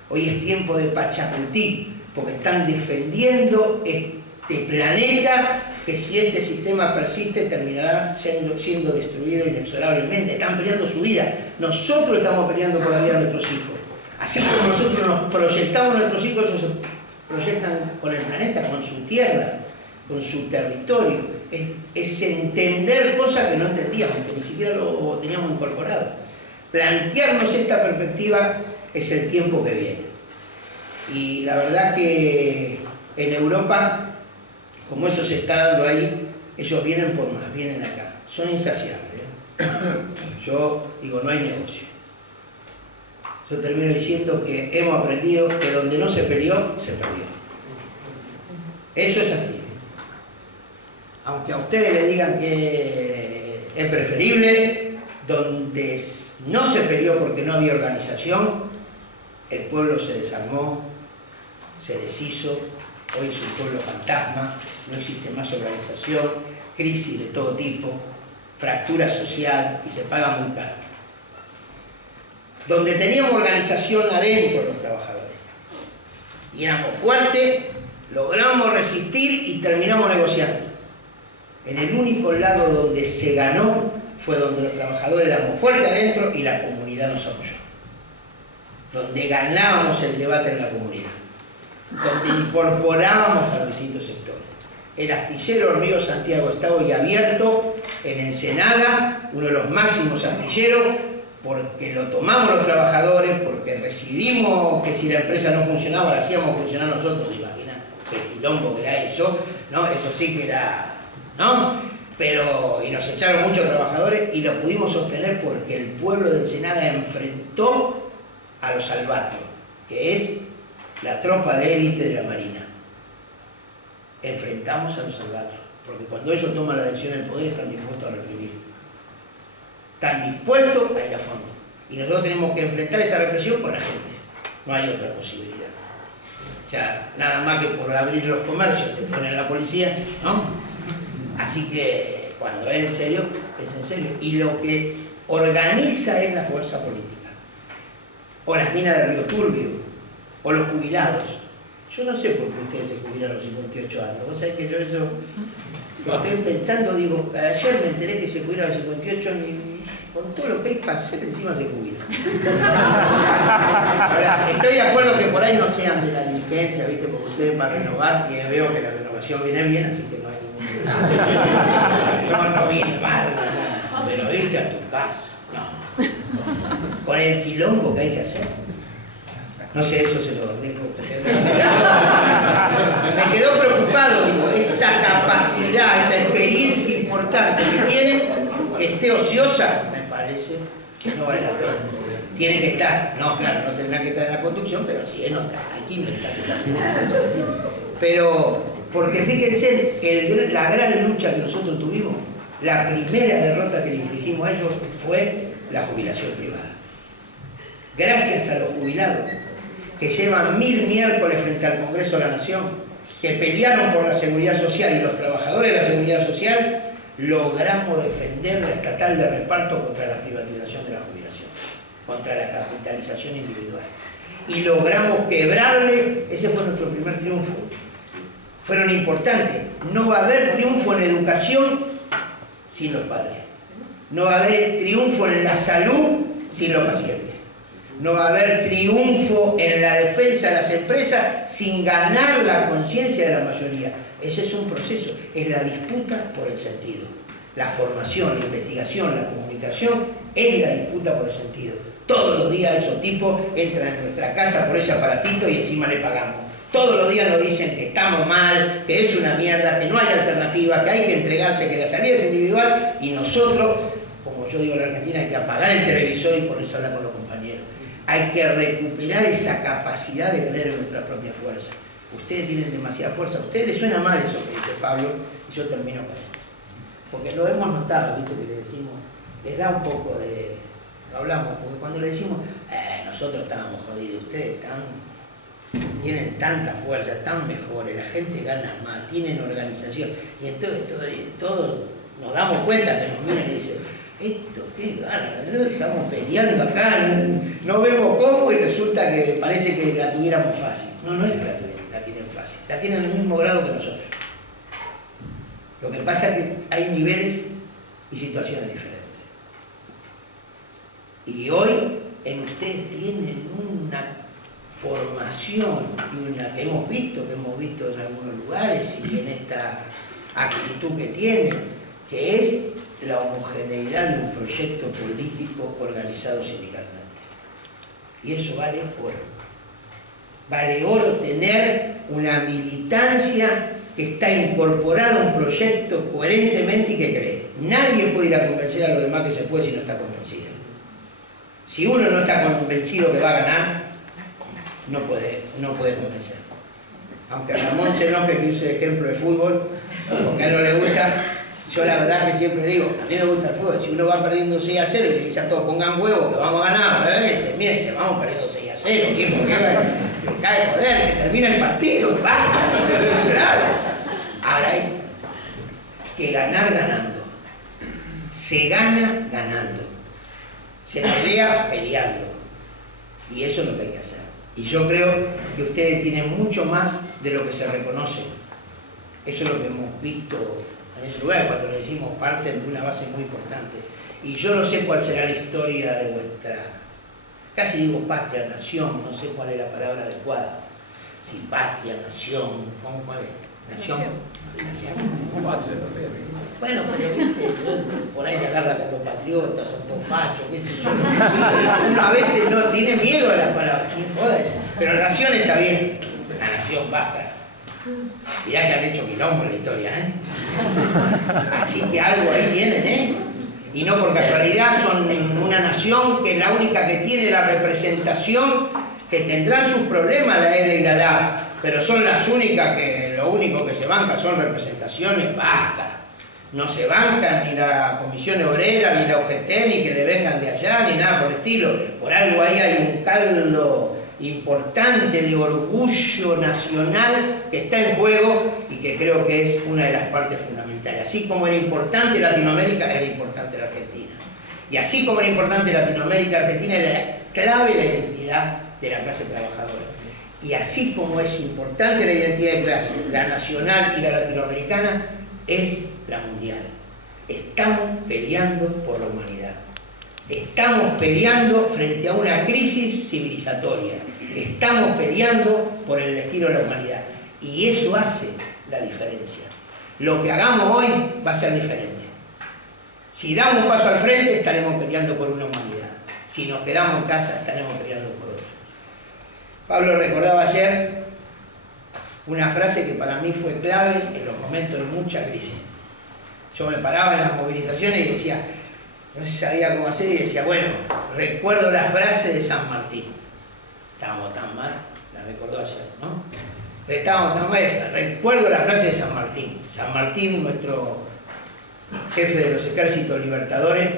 Hoy es tiempo de Pachacutí, porque están defendiendo este planeta que si este sistema persiste terminará siendo destruido inexorablemente. Están peleando su vida. Nosotros estamos peleando por la vida de nuestros hijos. Así como nosotros nos proyectamos a nuestros hijos, ellos se proyectan con el planeta, con su tierra, con su territorio. Es entender cosas que no entendíamos, que ni siquiera lo teníamos incorporado. Plantearnos esta perspectiva es el tiempo que viene. Y la verdad que en Europa, como eso se está dando ahí, ellos vienen por más, vienen acá. Son insaciables, ¿eh? Yo digo, no hay negocio. Yo termino diciendo que hemos aprendido que donde no se peleó, se perdió. Eso es así. Aunque a ustedes le digan que es preferible, donde no se peleó porque no había organización, el pueblo se desarmó, se deshizo, hoy es un pueblo fantasma, no existe más organización, crisis de todo tipo, fractura social y se paga muy caro. Donde teníamos organización adentro los trabajadores y éramos fuertes, logramos resistir y terminamos negociando. En el único lado donde se ganó fue donde los trabajadores éramos fuertes adentro y la comunidad nos apoyó. Donde ganábamos el debate en la comunidad. Donde incorporábamos a los distintos sectores. El astillero Río Santiago está hoy abierto en Ensenada, uno de los máximos astilleros, porque lo tomamos los trabajadores, porque decidimos que si la empresa no funcionaba, la hacíamos funcionar nosotros. Imaginan qué quilombo que era eso, ¿no? Eso sí que era, ¿no? Pero, y nos echaron muchos trabajadores y lo pudimos sostener porque el pueblo de Ensenada enfrentó a los albatrios, que es la tropa de élite de la Marina. Enfrentamos a los albatrios, porque cuando ellos toman la decisión del poder están dispuestos a reprimir. Están dispuestos a ir a fondo. Y nosotros tenemos que enfrentar esa represión con la gente. No hay otra posibilidad. O sea, nada más que por abrir los comercios te ponen la policía, ¿no? Así que cuando es en serio, es en serio. Y lo que organiza es la fuerza política. O las minas de Río Turbio, o los jubilados. Yo no sé por qué ustedes se jubilan a los 58 años. Vos sabés que yo eso lo estoy pensando, digo, ayer me enteré que se jubilan a los 58 años y con todo lo que hay para hacer encima se jubilan. Ahora, estoy de acuerdo que por ahí no sean de la dirigencia, ¿viste? Porque ustedes para renovar, y veo que la renovación viene bien, así que no hay ningún problema. No viene mal, no, pero irte a tu casa, no. Con el quilombo que hay que hacer. No sé, eso se lo dejo. Me quedó preocupado, digo, esa capacidad, esa experiencia importante que tiene, que esté ociosa, me parece que no vale la pena. Tiene que estar, no, claro, no tendrá que estar en la conducción, pero sí en otra, hay que inventar. Pero, porque fíjense, la gran lucha que nosotros tuvimos, la primera derrota que le infligimos a ellos fue la jubilación privada. Gracias a los jubilados, que llevan 1000 miércoles frente al Congreso de la Nación, que pelearon por la seguridad social y los trabajadores de la seguridad social, logramos defender la estatal de reparto contra la privatización de la jubilación, contra la capitalización individual. Y logramos quebrarle, ese fue nuestro primer triunfo. Fueron importantes. No va a haber triunfo en educación sin los padres. No va a haber triunfo en la salud sin los pacientes. No va a haber triunfo en la defensa de las empresas sin ganar la conciencia de la mayoría. Ese es un proceso, es la disputa por el sentido. La formación, la investigación, la comunicación es la disputa por el sentido. Todos los días esos tipos entran en nuestra casa por ese aparatito y encima le pagamos. Todos los días nos dicen que estamos mal, que es una mierda, que no hay alternativa, que hay que entregarse, que la salida es individual y nosotros, como yo digo en la Argentina, hay que apagar el televisor y ponerse a hablar con los compañeros. Hay que recuperar esa capacidad de creer en nuestra propia fuerza. Ustedes tienen demasiada fuerza. A ustedes les suena mal eso que dice Pablo, y yo termino con esto. Porque lo hemos notado, ¿viste? Que le decimos, les da un poco de... Lo hablamos, porque cuando le decimos, nosotros estábamos jodidos, ustedes tienen tanta fuerza, están mejores, la gente gana más, tienen organización. Y entonces todos nos damos cuenta que nos miran y dicen, esto qué gana, nosotros estamos peleando acá, no vemos cómo y resulta que parece que la tuviéramos fácil. No, no es que la tienen fácil, la tienen al mismo grado que nosotros. Lo que pasa es que hay niveles y situaciones diferentes. Y hoy en ustedes tienen una formación y una que hemos visto en algunos lugares y en esta actitud que tienen, que es la homogeneidad de un proyecto político organizado sindicalmente. Y eso vale oro. Vale oro tener una militancia que está incorporada a un proyecto coherentemente y que cree. Nadie puede ir a convencer a los demás que se puede si no está convencido. Si uno no está convencido que va a ganar, no puede convencer. Aunque Ramón se enoje que use el ejemplo de fútbol, porque a él no le gusta, yo la verdad que siempre digo, a mí me gusta el fútbol, si uno va perdiendo 6-0 y le dice a todos pongan huevos que vamos a ganar, miren, si vamos perdiendo 6-0, viejo, que cae joder, que termina el partido, basta, claro. Ahora hay que ganar ganando. Se gana ganando. Se pelea peleando. Y eso es lo que hay que hacer. Y yo creo que ustedes tienen mucho más de lo que se reconoce. Eso es lo que hemos visto en ese lugar, cuando le decimos parten de una base muy importante. Y yo no sé cuál será la historia de vuestra, casi digo patria, nación, no sé cuál es la palabra adecuada. Si patria, nación, ¿cuál es? ¿Nación? Bueno, pero por ahí te agarra con los patriotas, son todos fachos, qué sé yo. Uno a veces no tiene miedo a las palabras, sin joder. Pero nación está bien, la nación vasca. Mirá que han hecho quilombo en la historia, ¿eh? Así que algo ahí tienen, ¿eh? Y no por casualidad son una nación que es la única que tiene la representación, que tendrán sus problemas la L y la LA, pero son las únicas que lo único que se banca son representaciones. manifestaciones, basta. No se bancan ni la Comisión Obrera, ni la UGT, ni que le vengan de allá, ni nada por el estilo. Por algo ahí hay un caldo importante de orgullo nacional que está en juego y que creo que es una de las partes fundamentales. Así como era importante Latinoamérica, era importante la Argentina. Y así como era importante Latinoamérica, Argentina era clave la identidad de la clase trabajadora. Y así como es importante la identidad de clase, la nacional y la latinoamericana, es la mundial. Estamos peleando por la humanidad. Estamos peleando frente a una crisis civilizatoria. Estamos peleando por el destino de la humanidad. Y eso hace la diferencia. Lo que hagamos hoy va a ser diferente. Si damos un paso al frente, estaremos peleando por una humanidad. Si nos quedamos en casa, estaremos peleando por otra. Pablo recordaba ayer una frase que para mí fue clave en los momentos de mucha crisis. Yo me paraba en las movilizaciones y decía, no sabía cómo hacer, y decía, bueno, recuerdo la frase de San Martín. Estábamos tan mal, la recordó ayer, ¿no? Estábamos tan mal, recuerdo la frase de San Martín. San Martín, nuestro jefe de los ejércitos libertadores,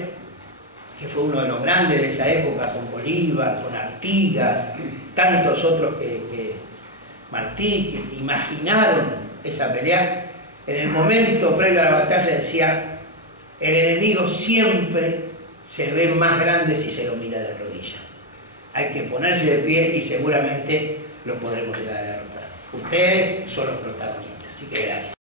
que fue uno de los grandes de esa época, con Bolívar, con Artigas, tantos otros que Martí, que imaginaron esa pelea. En el momento previo a la batalla decía, el enemigo siempre se ve más grande si se lo mira de rodillas. Hay que ponerse de pie y seguramente lo podremos llegar a derrotar. Ustedes son los protagonistas, así que gracias.